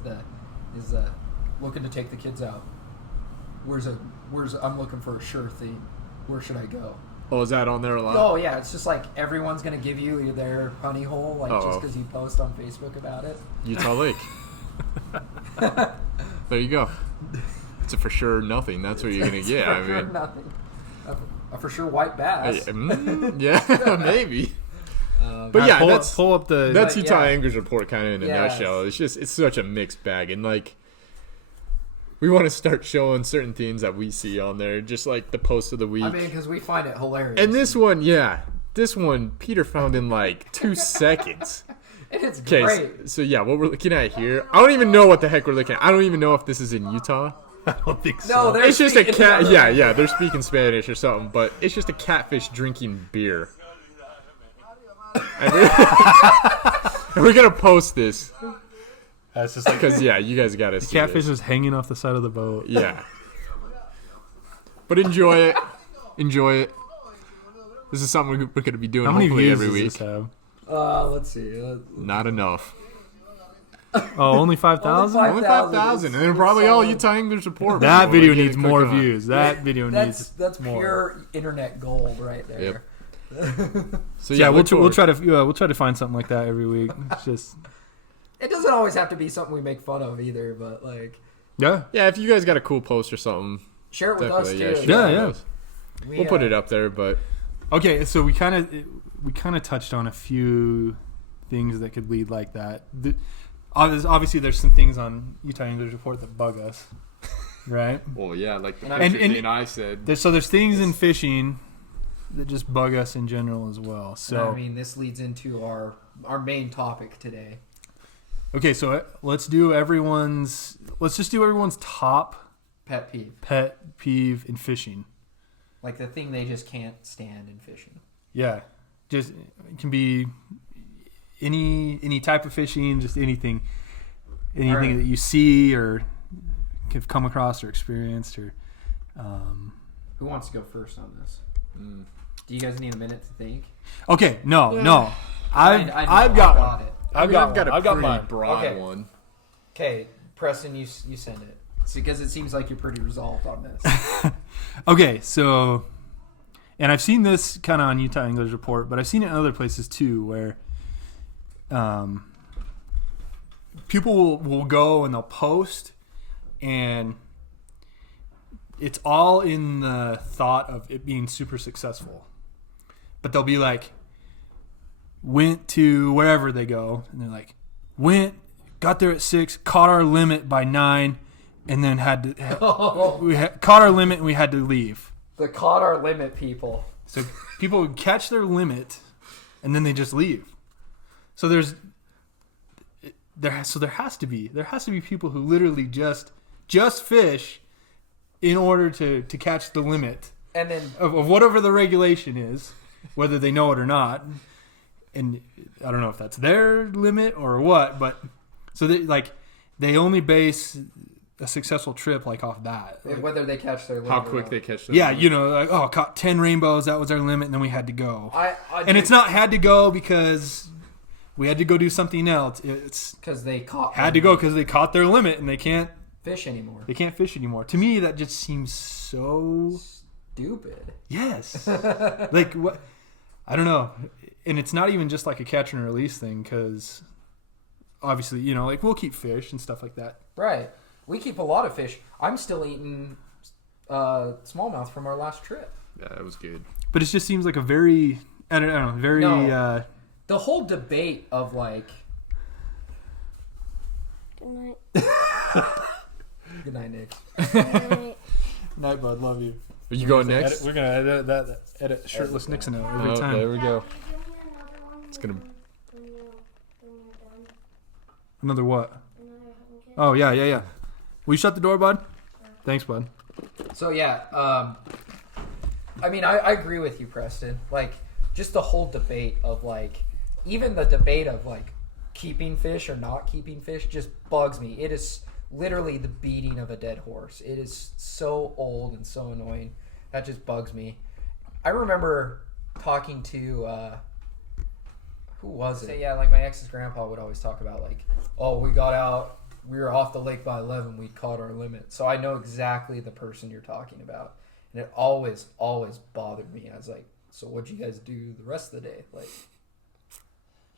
looking to take the kids out. I'm looking for a sure thing. Where should I go? oh, is that on there a lot? Oh yeah, it's just like everyone's gonna give you their honey hole, like just because you post on Facebook about it. Utah Lake. There you go. It's a for sure nothing. That's what you're gonna get. For I sure mean, nothing. A for sure white bass. yeah, maybe. But Alright, yeah, pull up the. that's But, Utah yeah. Anglers Report kind of in a Yes. nutshell. It's such a mixed bag, and like we want to start showing certain things that we see on there, just like the post of the week. I mean, because we find it hilarious. And this one Peter found in like 2 seconds. And it's Okay, great. so yeah, what we're looking at here, I don't even know what the heck we're looking at. I don't even know if this is in Utah. I don't think so. No, they're It's just a speaking cat. another Yeah, language. they're speaking Spanish or something, but it's just a catfish drinking beer. And we're gonna post this That's just like because you guys gotta see catfish this. is hanging off the side of the boat. Yeah, but enjoy it. Enjoy it. This is something we're gonna be doing How many hopefully views every does week. this have? Let's see. Not enough. Oh, only 5,000? Only Only 5,000. 5,000, and they're probably all Utah English Report. That people. video We're needs getting more clicking on it. views. That video needs That's more. pure internet gold right there. Yep. So Yeah, we'll look forward. try to find something like that every week. It's just It doesn't always have to be something we make fun of either, but like yeah. Yeah, if you guys got a cool post or something, share it with us definitely too. share it Yeah. with us. We'll put it up there, but Okay, so we kind of touched on a few things that could lead like that. Obviously, there's some things on Utah English Report that bug us, right? well, yeah, like the And- picture thing I said. There's things in fishing that just bug us in general as well. So I mean, this leads into our main topic today. okay, so let's just do everyone's top Pet peeve. pet peeve in fishing. Like the thing they just can't stand in fishing. Yeah, just it can be any type of fishing, just anything Alright. that you see or have come across or experienced or. Who wants to go first on this? Do you guys need a minute to think? Okay, no. I know, I've got one. it. I've got a one. I've got pretty mine. broad Okay. one. Okay, Preston, you send it. It's because it seems like you're pretty resolved on this. Okay, so, and I've seen this kind of on Utah Anglers Report, but I've seen it in other places too, where people will go and they'll post, and it's all in the thought of it being super successful. But they'll be like, went to wherever they go, and they're like, got there at 6, caught our limit by 9, and then caught our limit and we had to leave. The caught our limit people. So people would catch their limit, and then they just leave. So there has to be people who literally just fish in order to catch the limit, and then of whatever the regulation is, whether they know it or not. And I don't know if that's their limit or what, but so they only base a successful trip like off that, whether they catch their limit how or quick not. they catch their yeah, limit. Caught 10 rainbows, that was our limit, and then we had to go. And it's not had to go because we had to go do something else. It's because they caught had to go because they caught their limit and they can't fish anymore. They can't fish anymore. To me, that just seems so stupid. Yes. Like what? I don't know. And it's not even just like a catch and release thing, because obviously, like we'll keep fish and stuff like that. Right. We keep a lot of fish. I'm still eating smallmouth from our last trip. Yeah, that was good. But it just seems like a very, I don't know, very... No. The whole debate of like... Good night. Good night, Nick. Good night. Night, bud. Love you. Are you going next? We're going to edit shirtless Nixon out every time. There we go. It's gonna- when you're done. Another what? Another hug kiss. Oh, yeah. Will you shut the door, bud? Thanks, bud. So yeah, I mean, I agree with you, Preston. Like, just the whole debate of like, even the debate of like keeping fish or not keeping fish just bugs me. It is literally the beating of a dead horse. It is so old and so annoying. That just bugs me. I remember talking to who was it? Yeah, like my ex's grandpa would always talk about like, oh, we got out. We were off the lake by 11. We caught our limit. So I know exactly the person you're talking about. And it always bothered me. I was like, so what'd you guys do the rest of the day? Like,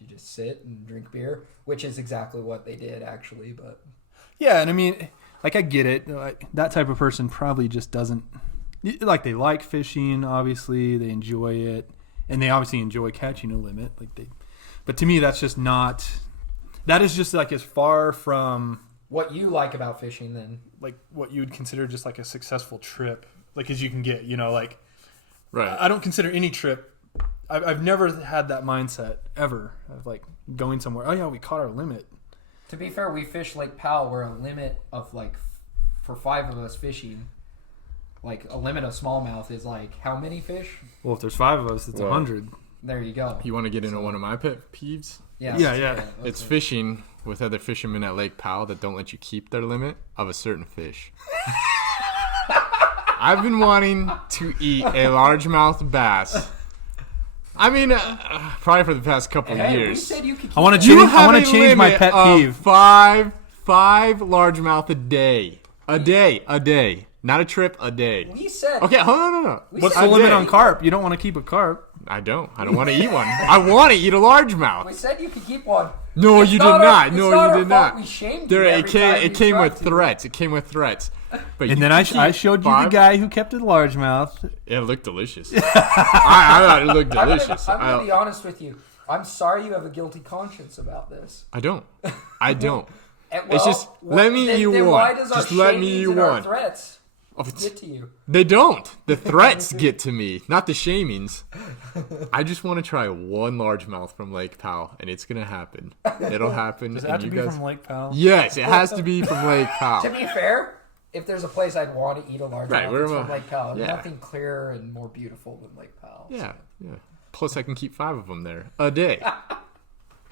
you just sit and drink beer? Which is exactly what they did, actually. But Yeah, and I mean, like, I get it. Like, that type of person probably just doesn't... Like, they like fishing, obviously. They enjoy it. And they obviously enjoy catching a limit. But to me, that's just not... That is just, like, as far from... what you like about fishing, then? Like, what you would consider just, like, a successful trip. Like, as you can get, like... Right. I don't consider any trip... I've never had that mindset, ever, of, like, going somewhere. Oh, yeah, we caught our limit. To be fair, we fished Lake Powell where a limit of, like, for 5 of us fishing, like, a limit of smallmouth is, like, how many fish? Well, if there's 5 of us, it's 100. There you go. You want to get into one of my pet peeves? Yeah. It's fishing with other fishermen at Lake Powell that don't let you keep their limit of a certain fish. I've been wanting to eat a largemouth bass. I mean, probably for the past couple of We years. said you could keep I want to You change, I have want a to change my limit pet of peeve. five largemouth a day. A day. Not a trip, a day. We said... Okay, hold on, no. What's said the limit day. on carp? You don't want to keep a carp. I don't want to eat one. I want to eat a largemouth. We said you could keep one. No, It's you did not our- not. it's No, not you our did fault. not. We shamed There, you it every came. time It you came tried with to. threats. It came with threats. But And you then I can showed keep you the five- guy who kept a largemouth. It looked delicious. I thought it looked delicious. I'm gonna be honest with you. I'm sorry you have a guilty conscience about this. I don't. I don't. And, It's just, let me eat then one. Why does Just our let me shamings eat and our one. threats Oh, it's- get to you? They don't. The threats get to me, not the shamings. I just want to try one largemouth from Lake Powell, and it's gonna happen. It'll happen. Does it and have to you be guys... from Lake Powell? Yes, it has to be from Lake To Powell. be fair, if there's a place I'd want to eat a largemouth, Right, where it's am from I? Lake Powell. Yeah. Nothing clearer and more beautiful than Lake Powell. Yeah. Plus, I can keep 5 of them there a day.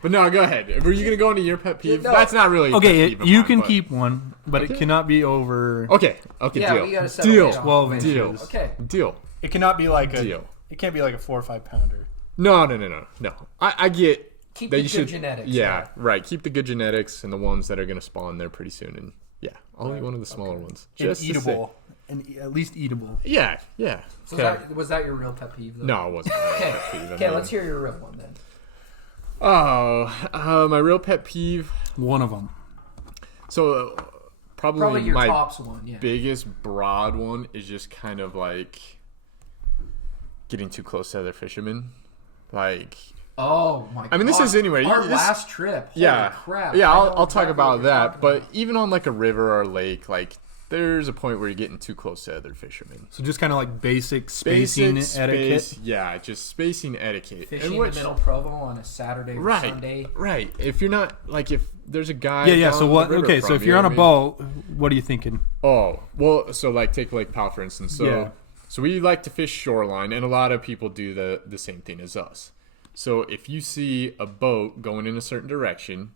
But no, go ahead. Were you gonna go into your pet peeve? No. That's not really a Okay, pet peeve of you mine, can but- keep one, but it cannot be over. Okay, Yeah, deal. we gotta settle Deal. it on. 12 inches. Deal. Okay. Deal. It cannot be like a. Deal. It can't be like a 4 or 5 pounder. No. I get Keep the good genetics. Yeah, right. Keep the good genetics and the ones that are going to spawn there pretty soon. And yeah, I'll eat one of the smaller ones. And Just to say- eatable. And at least eatable. Yeah. So Okay. was that your real pet peeve, though? No, it wasn't. Okay, let's hear your real one then. My real pet peeve. One of them. So Probably your my tops one, yeah. biggest broad one is just kind of like getting too close to other fishermen. Like, Oh my god. I mean, this is anyway. Our this- last trip. Holy yeah, crap. yeah. I know I'll talk exactly about what you're that. talking But about. even on like a river or a lake, like there's a point where you're getting too close to other fishermen. So just kind of like basic spacing Basic etiquette. space, yeah, just spacing etiquette. Fishing And which- in Middle Provo on a Saturday or right, Sunday. right. If you're not like if there's a guy. Yeah. down So the what? river Okay. from So if you, you're on I a mean- boat, what are you thinking? Oh, well, so like take Lake Powell for instance. So Yeah. so we like to fish shoreline, and a lot of people do the same thing as us. So if you see a boat going in a certain direction,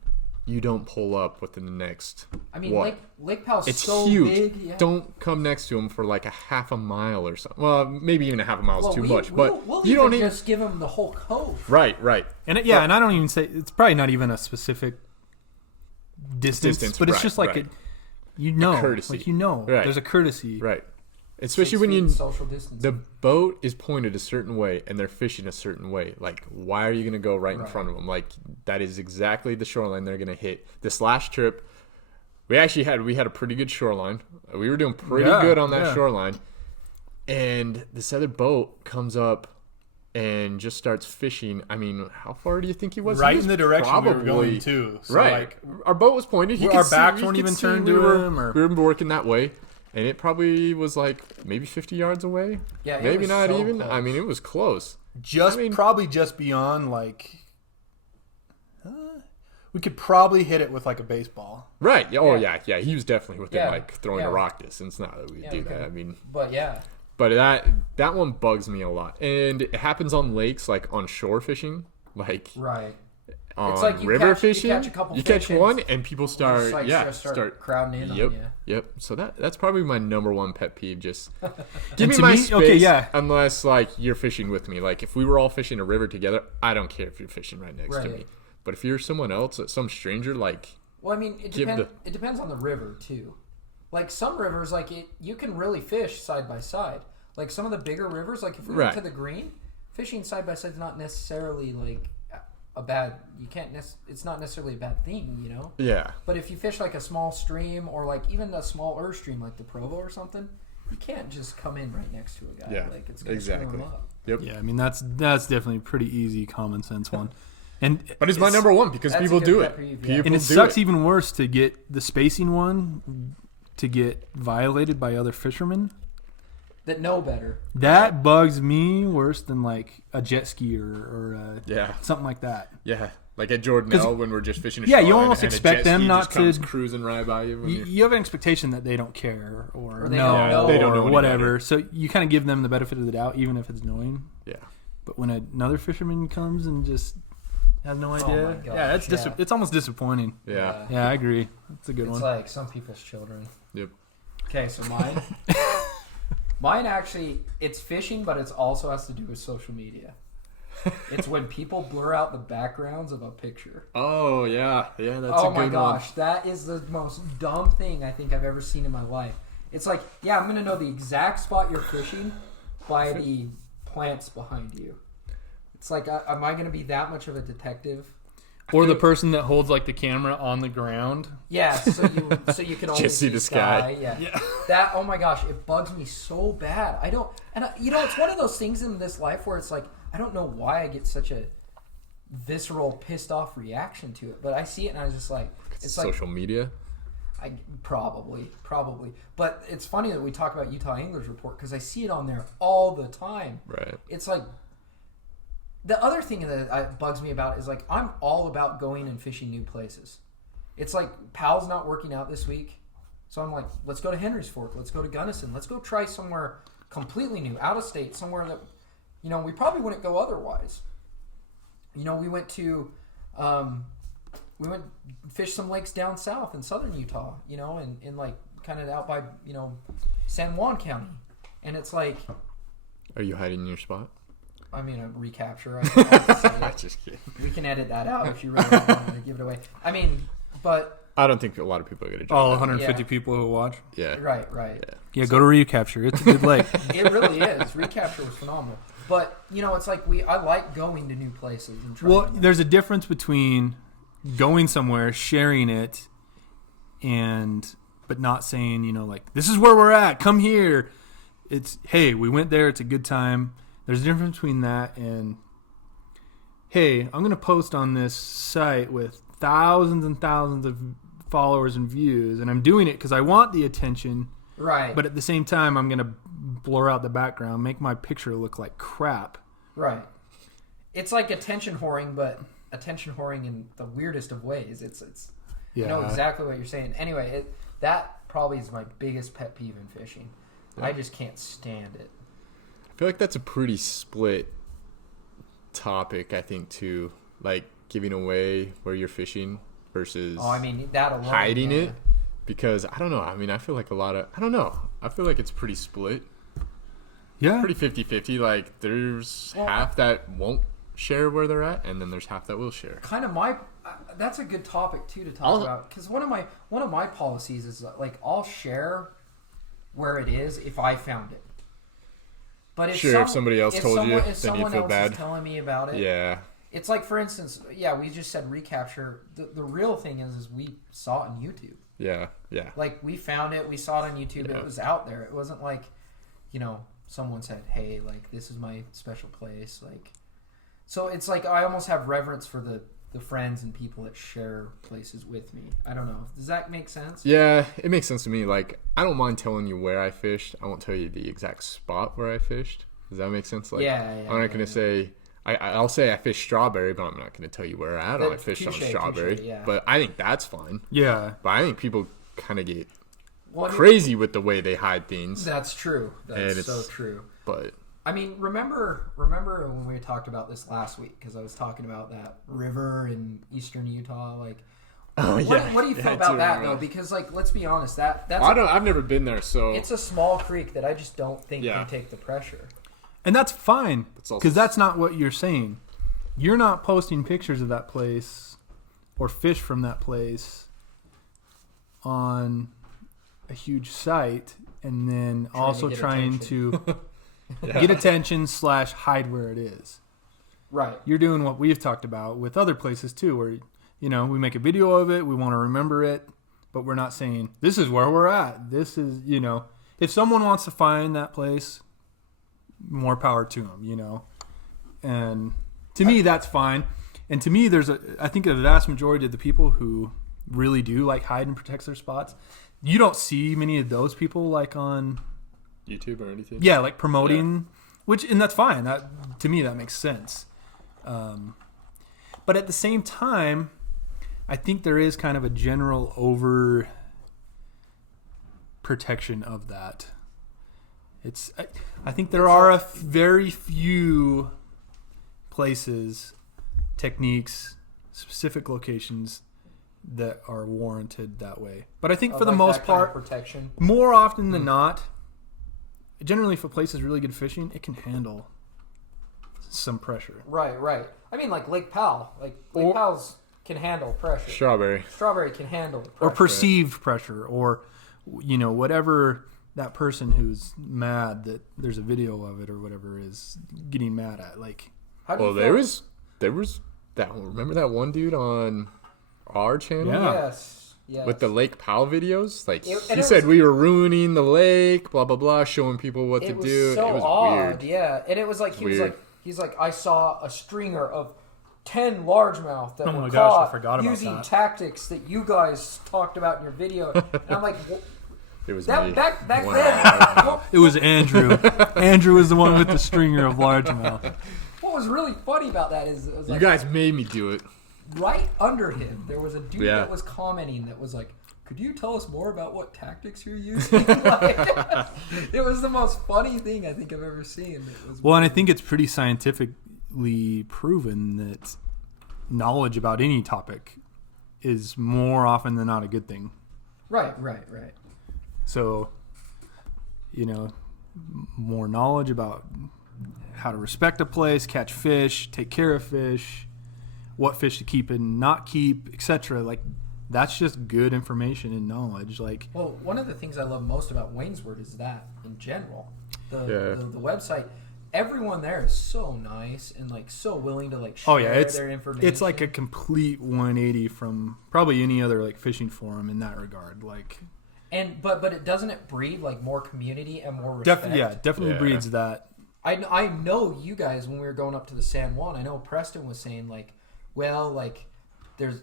you don't pull up within the next. I mean, what? Lake Powell's It's so huge. big. Yeah. Don't come next to them for like a half a mile or something. Well, maybe even a half a mile is Well, too we- much, we'll, but we'll you don't even. just give them the whole cove. Right. And and I don't even say it's probably not even a specific distance, but it's right, just like right. courtesy. like Right. there's a courtesy. Right. Especially 6 when feet you social distance. the boat is pointed a certain way and they're fishing a certain way. Like, why are you going to go right in front of them? Like, that is exactly the shoreline they're going to hit. This last trip, we had a pretty good shoreline. We were doing pretty good on that shoreline. And this other boat comes up and just starts fishing. I mean, how far do you think he was? He Right was in the direction we were probably- going to. So right. like Our boat was pointed. He Our could backs we weren't could even see turned we to were, him, or- we were working that way. And it probably was like maybe 50 yards away. Yeah, it maybe was not so even. close. I mean, it was close. probably just beyond like we could probably hit it with like a baseball. Right. Oh, yeah. He was definitely within Yeah. like throwing Yeah. a rock distance. Not that we Yeah, do we that. could. I mean, But yeah. but that one bugs me a lot, and it happens on lakes, like on shore fishing, like Right. on It's like you river catch- you fishing. catch a couple You catch fish and one, and people start Just, like, just start crowding in on Yep. you. Yep. So that's probably my number one pet peeve. Just give And me to my me- space. okay, yeah. Unless like you're fishing with me. Like if we were all fishing a river together, I don't care if you're fishing right next to Right. me. But if you're someone else, some stranger, like Well, I mean, it Give depends on the river too. Like some rivers, you can really fish side by side. Like some of the bigger rivers, like if we went Right. to the green, fishing side by side is not necessarily like a bad. You can't. It's not necessarily a bad thing, you know. yeah. But if you fish like a small stream or like even a smaller stream like the Provo or something, you can't just come in right next to a guy. Yeah, Like it's gonna screw exactly. him up. Yep. Yeah, I mean that's definitely a pretty easy common sense one. And But it's my number one because that's a people good do pet it. peeve, yeah. People and it do sucks it. even worse to get the spacing one to get violated by other fishermen. That know better. That bugs me worse than like a jet ski or Yeah. something like that. Yeah. Like at Jordanelle when we're just fishing a Yeah, you shoreline almost and a expect jet them ski not just comes to- cruising right by you. When You, you're, you have an expectation that they don't care or they know, don't know. They don't know or any whatever. better. So you kind of give them the benefit of the doubt, even if it's annoying. yeah. But when another fisherman comes and just has no idea, my gosh, yeah, it's almost disappointing. Yeah. Yeah, I agree. That's a good It's one. like some people's children. Yep. Okay, so mine. Mine actually, it's fishing, but it also has to do with social media. It's when people blur out the backgrounds of a picture. Oh yeah. Yeah. That's Oh a my good gosh, that is the most dumb thing I think I've ever seen in my life. It's like, yeah, I'm gonna know the exact spot you're fishing by the plants behind you. It's like, am I gonna be that much of a detective? Or the person that holds like the camera on the ground. Yeah, so you can only Just see the sky. Yeah. That, oh my gosh, it bugs me so bad. It's one of those things in this life where it's like, I don't know why I get such a visceral, pissed off reaction to it, but I see it and I was just like, it's like social media. I probably, but it's funny that we talk about Utah Anglers Report because I see it on there all the time. Right. It's like the other thing that bugs me about is like I'm all about going and fishing new places. It's like Powell's not working out this week, so I'm like, let's go to Henry's Fork, let's go to Gunnison, let's go try somewhere completely new, out of state, somewhere that we probably wouldn't go otherwise. We went to fish some lakes down south in southern Utah, and in like kind of out by San Juan County, and it's like. Are you hiding in your spot? I mean, a recapture. I don't have to say that. Just kidding. We can edit that out if you really want to give it away. I mean, but I don't think a lot of people are going to join. All that. 150 Yeah. people who watch. Yeah. right. Yeah, go to recapture. It's a good lake. It really is. Recapture was phenomenal. But it's like I like going to new places and trying. Well, them. there's a difference between going somewhere, sharing it, but not saying, like, this is where we're at, come here. It's, hey, we went there, it's a good time. There's a difference between that and, hey, I'm going to post on this site with thousands and thousands of followers and views, and I'm doing it because I want the attention. Right. But at the same time, I'm going to blur out the background, make my picture look like crap. Right. It's like attention whoring, but attention whoring in the weirdest of ways. It's Yeah. I know exactly what you're saying. Anyway, that probably is my biggest pet peeve in fishing. Yeah. I just can't stand it. I feel like that's a pretty split topic, I think, too. Like, giving away where you're fishing versus Oh, I mean, that alone. hiding yeah. it. Because, I don't know. I mean, I feel like I don't know. I feel like it's pretty split. Yeah. Pretty 50-50. Like, there's half that won't share where they're at, and then there's half that will share. Kind of that's a good topic too to talk about, because one of my policies is like I'll share where it is if I found it. But Sure, if somebody else told you, if then you'd someone feel else bad. is telling me about it, Yeah. it's like, for instance, we just said recapture. The real thing is we saw it on YouTube. Yeah. Yeah. Like, we found it, we saw it on YouTube, Yeah. it was out there. It wasn't like, someone said, hey, like, this is my special place. Like, so it's like I almost have reverence for the friends and people that share places with me. I don't know. Does that make sense? Yeah, it makes sense to me. Like, I don't mind telling you where I fished. I won't tell you the exact spot where I fished. Does that make sense? Like, Yeah, I'm not going to say... I'll say I fished Strawberry, but I'm not going to tell you where at I fished on Touche, Strawberry. yeah. But I think that's fine. Yeah. But I think people kind of get Well, crazy with the way they hide things. That's true. That's so true. But I mean, remember when we talked about this last week? Because I was talking about that river in eastern Utah. Like, what do you feel about that though? Because, like, let's be honest, I've never been there, so it's a small creek that I just don't think Yeah. can take the pressure. And that's fine, It's also- because that's not what you're saying. You're not posting pictures of that place or fish from that place on a huge site and then also get trying attention. to get attention / hide where it is. Right. You're doing what we've talked about with other places too, where, we make a video of it, we want to remember it, but we're not saying, this is where we're at. This is, if someone wants to find that place, more power to them, And to me, that's fine. And to me, I think a vast majority of the people who really do like hide and protect their spots, you don't see many of those people like on YouTube or anything. Yeah, like promoting, and that's fine. That, to me, that makes sense. But at the same time, I think there is kind of a general over protection of that. I think there are very few places, techniques, specific locations that are warranted that way. But I think for the most part, protection. more often than not, generally if a place is really good fishing, it can handle some pressure. Right. I mean, like Lake Powell. Like, Lake Powell's can handle pressure. Strawberry can handle pressure. Or perceived pressure, or whatever that person who's mad that there's a video of it or whatever is getting mad at. Like, How do you there feel? was that. Remember that one dude on our channel? Yeah. Yes. With the Lake Powell videos, like And he it said, was- we were ruining the lake, blah blah blah, showing people what to It was do. so It was odd, weird. yeah. And it was like Weird. he's like, I saw a stringer of 10 largemouth that Oh were my gosh, I caught forgot about using that. tactics that you guys talked about in your video. And I'm like, It was that me. back then. Wow. it was Andrew. Andrew was the one with the stringer of largemouth. What was really funny about that is it was You like guys made me do it. right under him there was a dude Yeah. that was commenting that was like, could you tell us more about what tactics you're using? Like, it was the most funny thing I think I've ever seen. It was Well, and I think it's pretty scientifically proven that knowledge about any topic is more often than not a good thing. right. So, more knowledge about how to respect a place, catch fish, take care of fish, what fish to keep and not keep, etc. Like that's just good information and knowledge. Like, well, one of the things I love most about Waynesword is that in general, the website, everyone there is so nice and like so willing to like share their information. It's like a complete 180 from probably any other like fishing forum in that regard. Like, and but it doesn't it breed like more community and more respect? Definitely breeds that. I know you guys when we were going up to the San Juan. I know Preston was saying like, well, like there's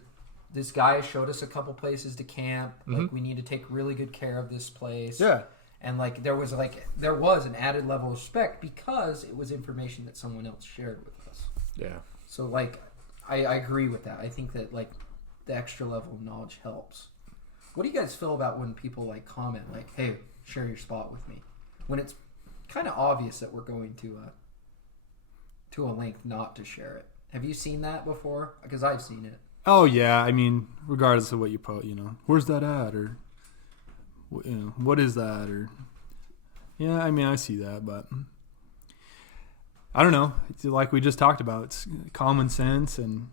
this guy showed us a couple places to camp. Like we need to take really good care of this place. Yeah. And like there was an added level of respect because it was information that someone else shared with us. Yeah. So like I agree with that. I think that like the extra level of knowledge helps. What do you guys feel about when people like comment like, "Hey, share your spot with me," when it's kind of obvious that we're going to a length not to share it? Have you seen that before? Because I've seen it. Oh yeah, I mean, regardless of what you post, where's that at, or what is that, or yeah, I mean, I see that, but I don't know. It's like we just talked about. It's common sense, and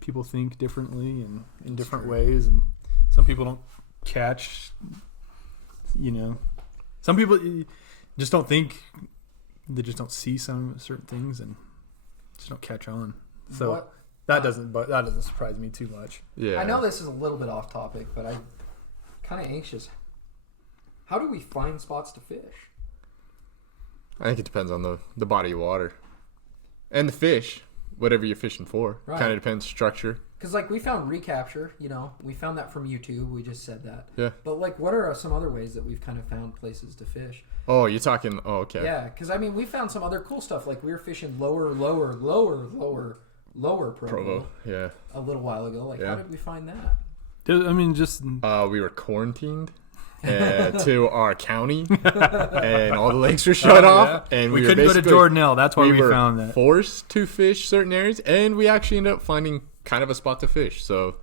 people think differently and in different ways, and some people don't catch. Some people just don't think. They just don't see some certain things and just don't catch on. So that doesn't surprise me too much. Yeah, I know this is a little bit off topic, but I'm kind of anxious. How do we find spots to fish? I think it depends on the body of water and the fish, whatever you're fishing for. Right. Kind of depends structure. Because like we found recapture, we found that from YouTube. We just said that. Yeah. But like, what are some other ways that we've kind of found places to fish? Oh, you're talking. Oh, okay. Yeah, because I mean, we found some other cool stuff. Like we were fishing lower Provo. Yeah. A little while ago. Like, Yeah. how did we find that? I mean, just We were quarantined to our county, and all the lakes were shut off, and we were couldn't go to basically- Jordanelle. That's why we were found that. forced to fish certain areas, and we actually ended up finding kind of a spot to fish. So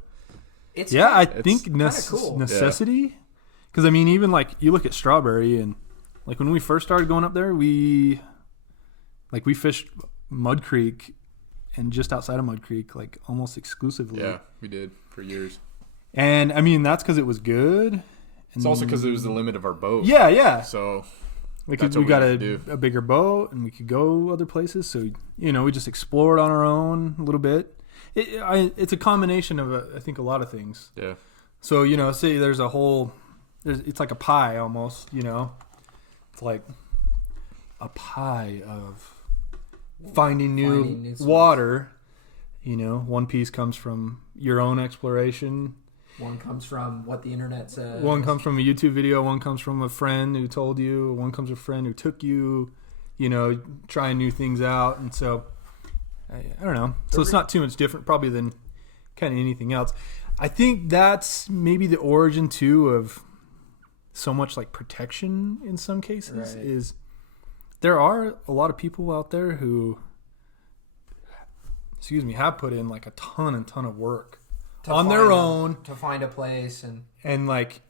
It's I kinda- think kinda cool. necessity. Because I mean, even like you look at Strawberry, and like when we first started going up there, we fished Mud Creek, and just outside of Mud Creek, like almost exclusively. yeah, we did for years. And I mean, that's because it was good. It's also because it was the limit of our boat. Yeah. So We That's we what we got need to do. a bigger boat, and we could go other places. So we just explored on our own a little bit. It's a combination of I think a lot of things. Yeah. So say there's a whole, it's like a pie almost. It's like a pie of finding new water. One piece comes from your own exploration. One comes from what the internet says. One comes from a YouTube video. One comes from a friend who told you. One comes from a friend who took you. Trying new things out. And so, I don't know. So it's not too much different probably than kind of anything else. I think that's maybe the origin too of so much like protection in some cases. Right. Is there are a lot of people out there who, have put in like a ton of work on their own to find a place and like,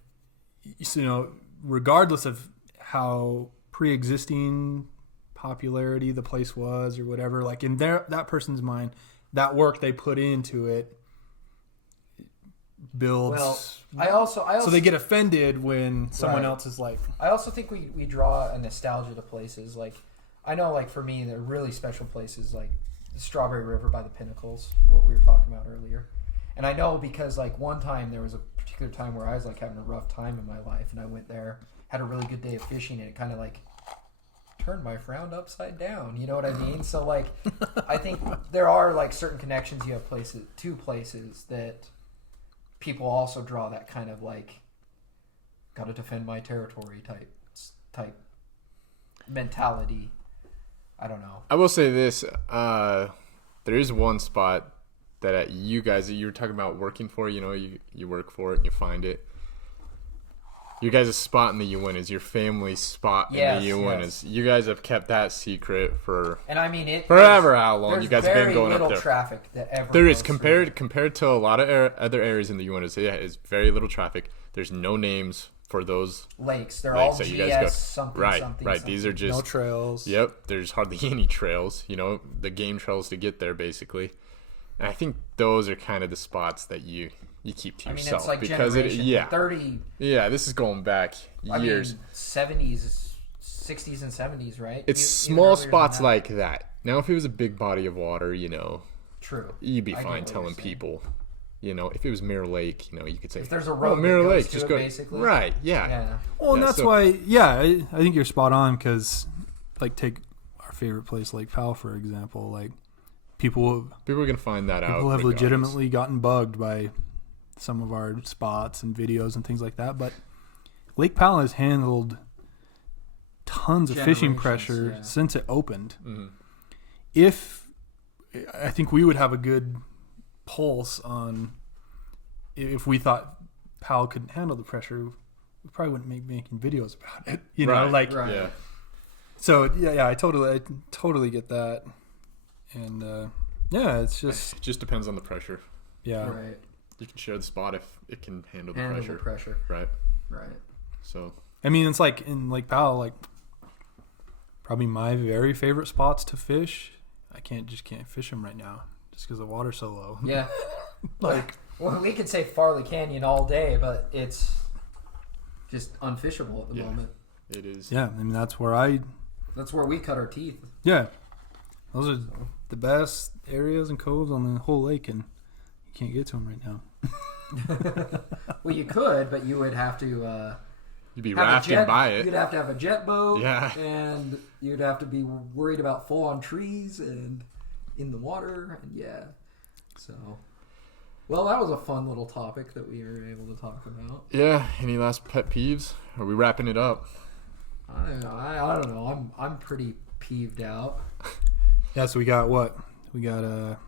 regardless of how pre-existing popularity the place was or whatever, like in that person's mind, that work they put into it builds. Well, I also so they get offended when someone Right. else is like. I also think we draw a nostalgia to places. Like, I know, like, for me, they're really special places, like the Strawberry River by the Pinnacles, what we were talking about earlier. And I know because, like, one time there was a particular time where I was, like, having a rough time in my life, and I went there, had a really good day of fishing, and it kind of, like, turned my frown upside down. You know what I mean? So, like, I think there are, like, certain connections you have places that people also draw that kind of, like, gotta defend my territory type mentality. I don't know. I will say this: there is one spot that you guys, you were talking about working for. You work for it and you find it. Your guys' spot in the UN is your family's spot in the UN. Yes. You guys have kept that secret for And I mean, forever. How long you guys have been going up very there? little traffic that ever. There is goes through. compared to a lot of other areas in the UN. It is very little traffic. There's no names for those lakes. They're lakes all that GS you guys go. something Right, something. right. Something. These are just No trails. Yep, there's hardly any trails. The game trails to get there basically. And I think those are kind of the spots that you keep to yourself it's like because generation 30. Yeah, this is going back years. 70s, 60s, and 70s, right? It's Even small earlier than spots that. like that. Now, if it was a big body of water, True. you'd be I get fine what telling you're saying. people. If it was Mirror Lake, you could say, If there's a road Mirror that goes Lake, to just it, go. basically. Right, yeah. Yeah. Well, and Yeah, that's so- why, I think you're spot on because, like, take our favorite place, Lake Powell, for example. Like, people People are going to find that out. have regardless. legitimately gotten bugged by some of our spots and videos and things like that. But Lake Powell has handled tons of fishing Generations, pressure yeah. since it opened. Mhm. I think we would have a good pulse on if we thought Powell couldn't handle the pressure, we probably wouldn't be making videos about it. Right, like right. Yeah. so. I totally get that, and it's just It just depends on the pressure. Right. You can share the spot if it can handle the Handle pressure. the pressure. Right. Right. So, I mean, it's like in Lake Powell, like probably my very favorite spots to fish. I can't fish them right now just because the water's so low. Yeah. Like, Well, we could say Farley Canyon all day, but it's just unfishable at the Yeah. moment. it is. yeah, I mean that's where That's where we cut our teeth. those are the best areas and coves on the whole lake, and you can't get to them right now. Well, you could, but you would have to You'd be have rafting by it. You'd have to have a jet boat. Yeah. And you'd have to be worried about full-on trees and in the water. And yeah. So, well, that was a fun little topic that we were able to talk about. Yeah. Any last pet peeves? Are we wrapping it up? I don't know. I'm pretty peeved out. Yeah, so we got what? We got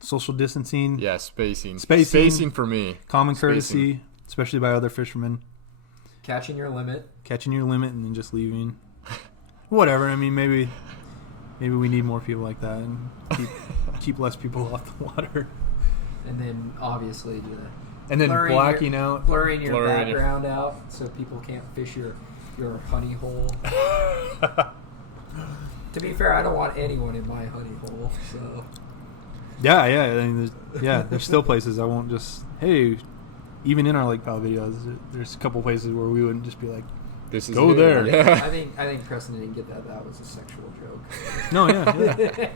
social distancing, Yeah, spacing. Spacing. Spacing for me. common Spacing. courtesy, especially by other fishermen, Catching your limit. catching your limit and then just leaving. Whatever. I mean, maybe we need more people like that and keep less people off the water. And then, obviously, And then Blurring blacking out. blurring your Blurring your- background out so people can't fish your honey hole. To be fair, I don't want anyone in my honey hole, so... Yeah. I mean, there's still places I won't just. Hey, even in our Lake Powell videos, there's a couple places where we wouldn't just be like, This is Go it. there. Yeah. I think Preston didn't get that. That was a sexual joke. no, yeah.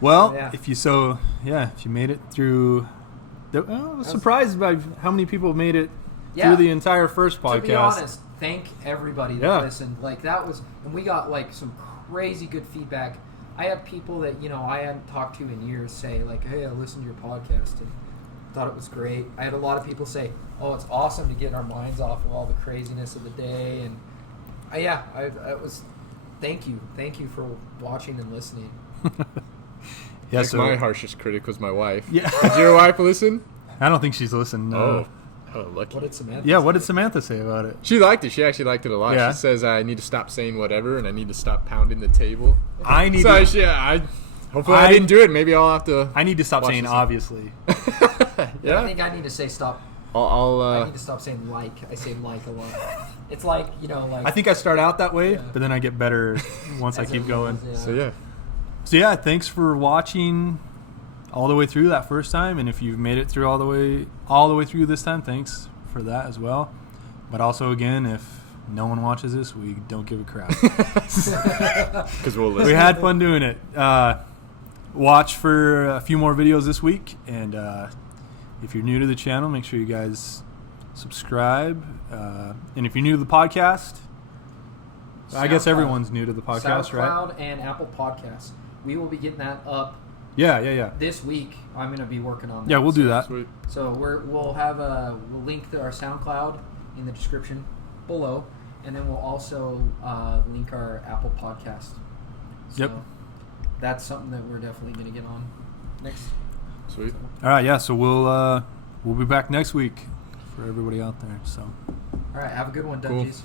Well, Yeah. if you made it through. I was surprised by how many people made it through the entire first podcast. To be honest, thank everybody that Yeah. listened. Like that was, and we got like some crazy good feedback. I had people that I hadn't talked to in years say like, "Hey, I listened to your podcast and thought it was great." I had a lot of people say, "Oh, it's awesome to get our minds off of all the craziness of the day." And it was. Thank you for watching and listening. Yeah, Like my harshest critic was my wife. Yeah. Did your wife listen? I don't think she's listened. Oh, lucky. What did Samantha? Yeah, say? what did Samantha say about it? She liked it. She actually liked it a lot. Yeah. She says I need to stop saying whatever and I need to stop pounding the table. I need So to. hopefully I didn't do it. Maybe I'll have to. I need to stop Watch saying this. obviously. I Yeah. think I need to say stop. I'll I need to stop saying like. I say like a lot. It's like like. I think I start out that way, Yeah. but then I get better once I as keep it going. rolls, So yeah. So yeah, thanks for watching all the way through that first time, and if you've made it through all the way through this time, thanks for that as well. But also, again, if no one watches this, we don't give a crap. Because we'll listen. We had fun doing it. Watch for a few more videos this week, and if you're new to the channel, make sure you guys subscribe. And if you're new to the podcast, I guess SoundCloud. everyone's new to the podcast, right? SoundCloud and Apple Podcasts. We will be getting that up Yeah. this week. I'm going to be working on that. Yeah, we'll do that. Sweet. So we'll have we'll link to our SoundCloud in the description below, and then we'll also link our Apple Podcast. So Yep. That's something that we're definitely going to get on next. Sweet. All right, yeah. So we'll be back next week for everybody out there. So. All right, have a good one, Cool. Dungees.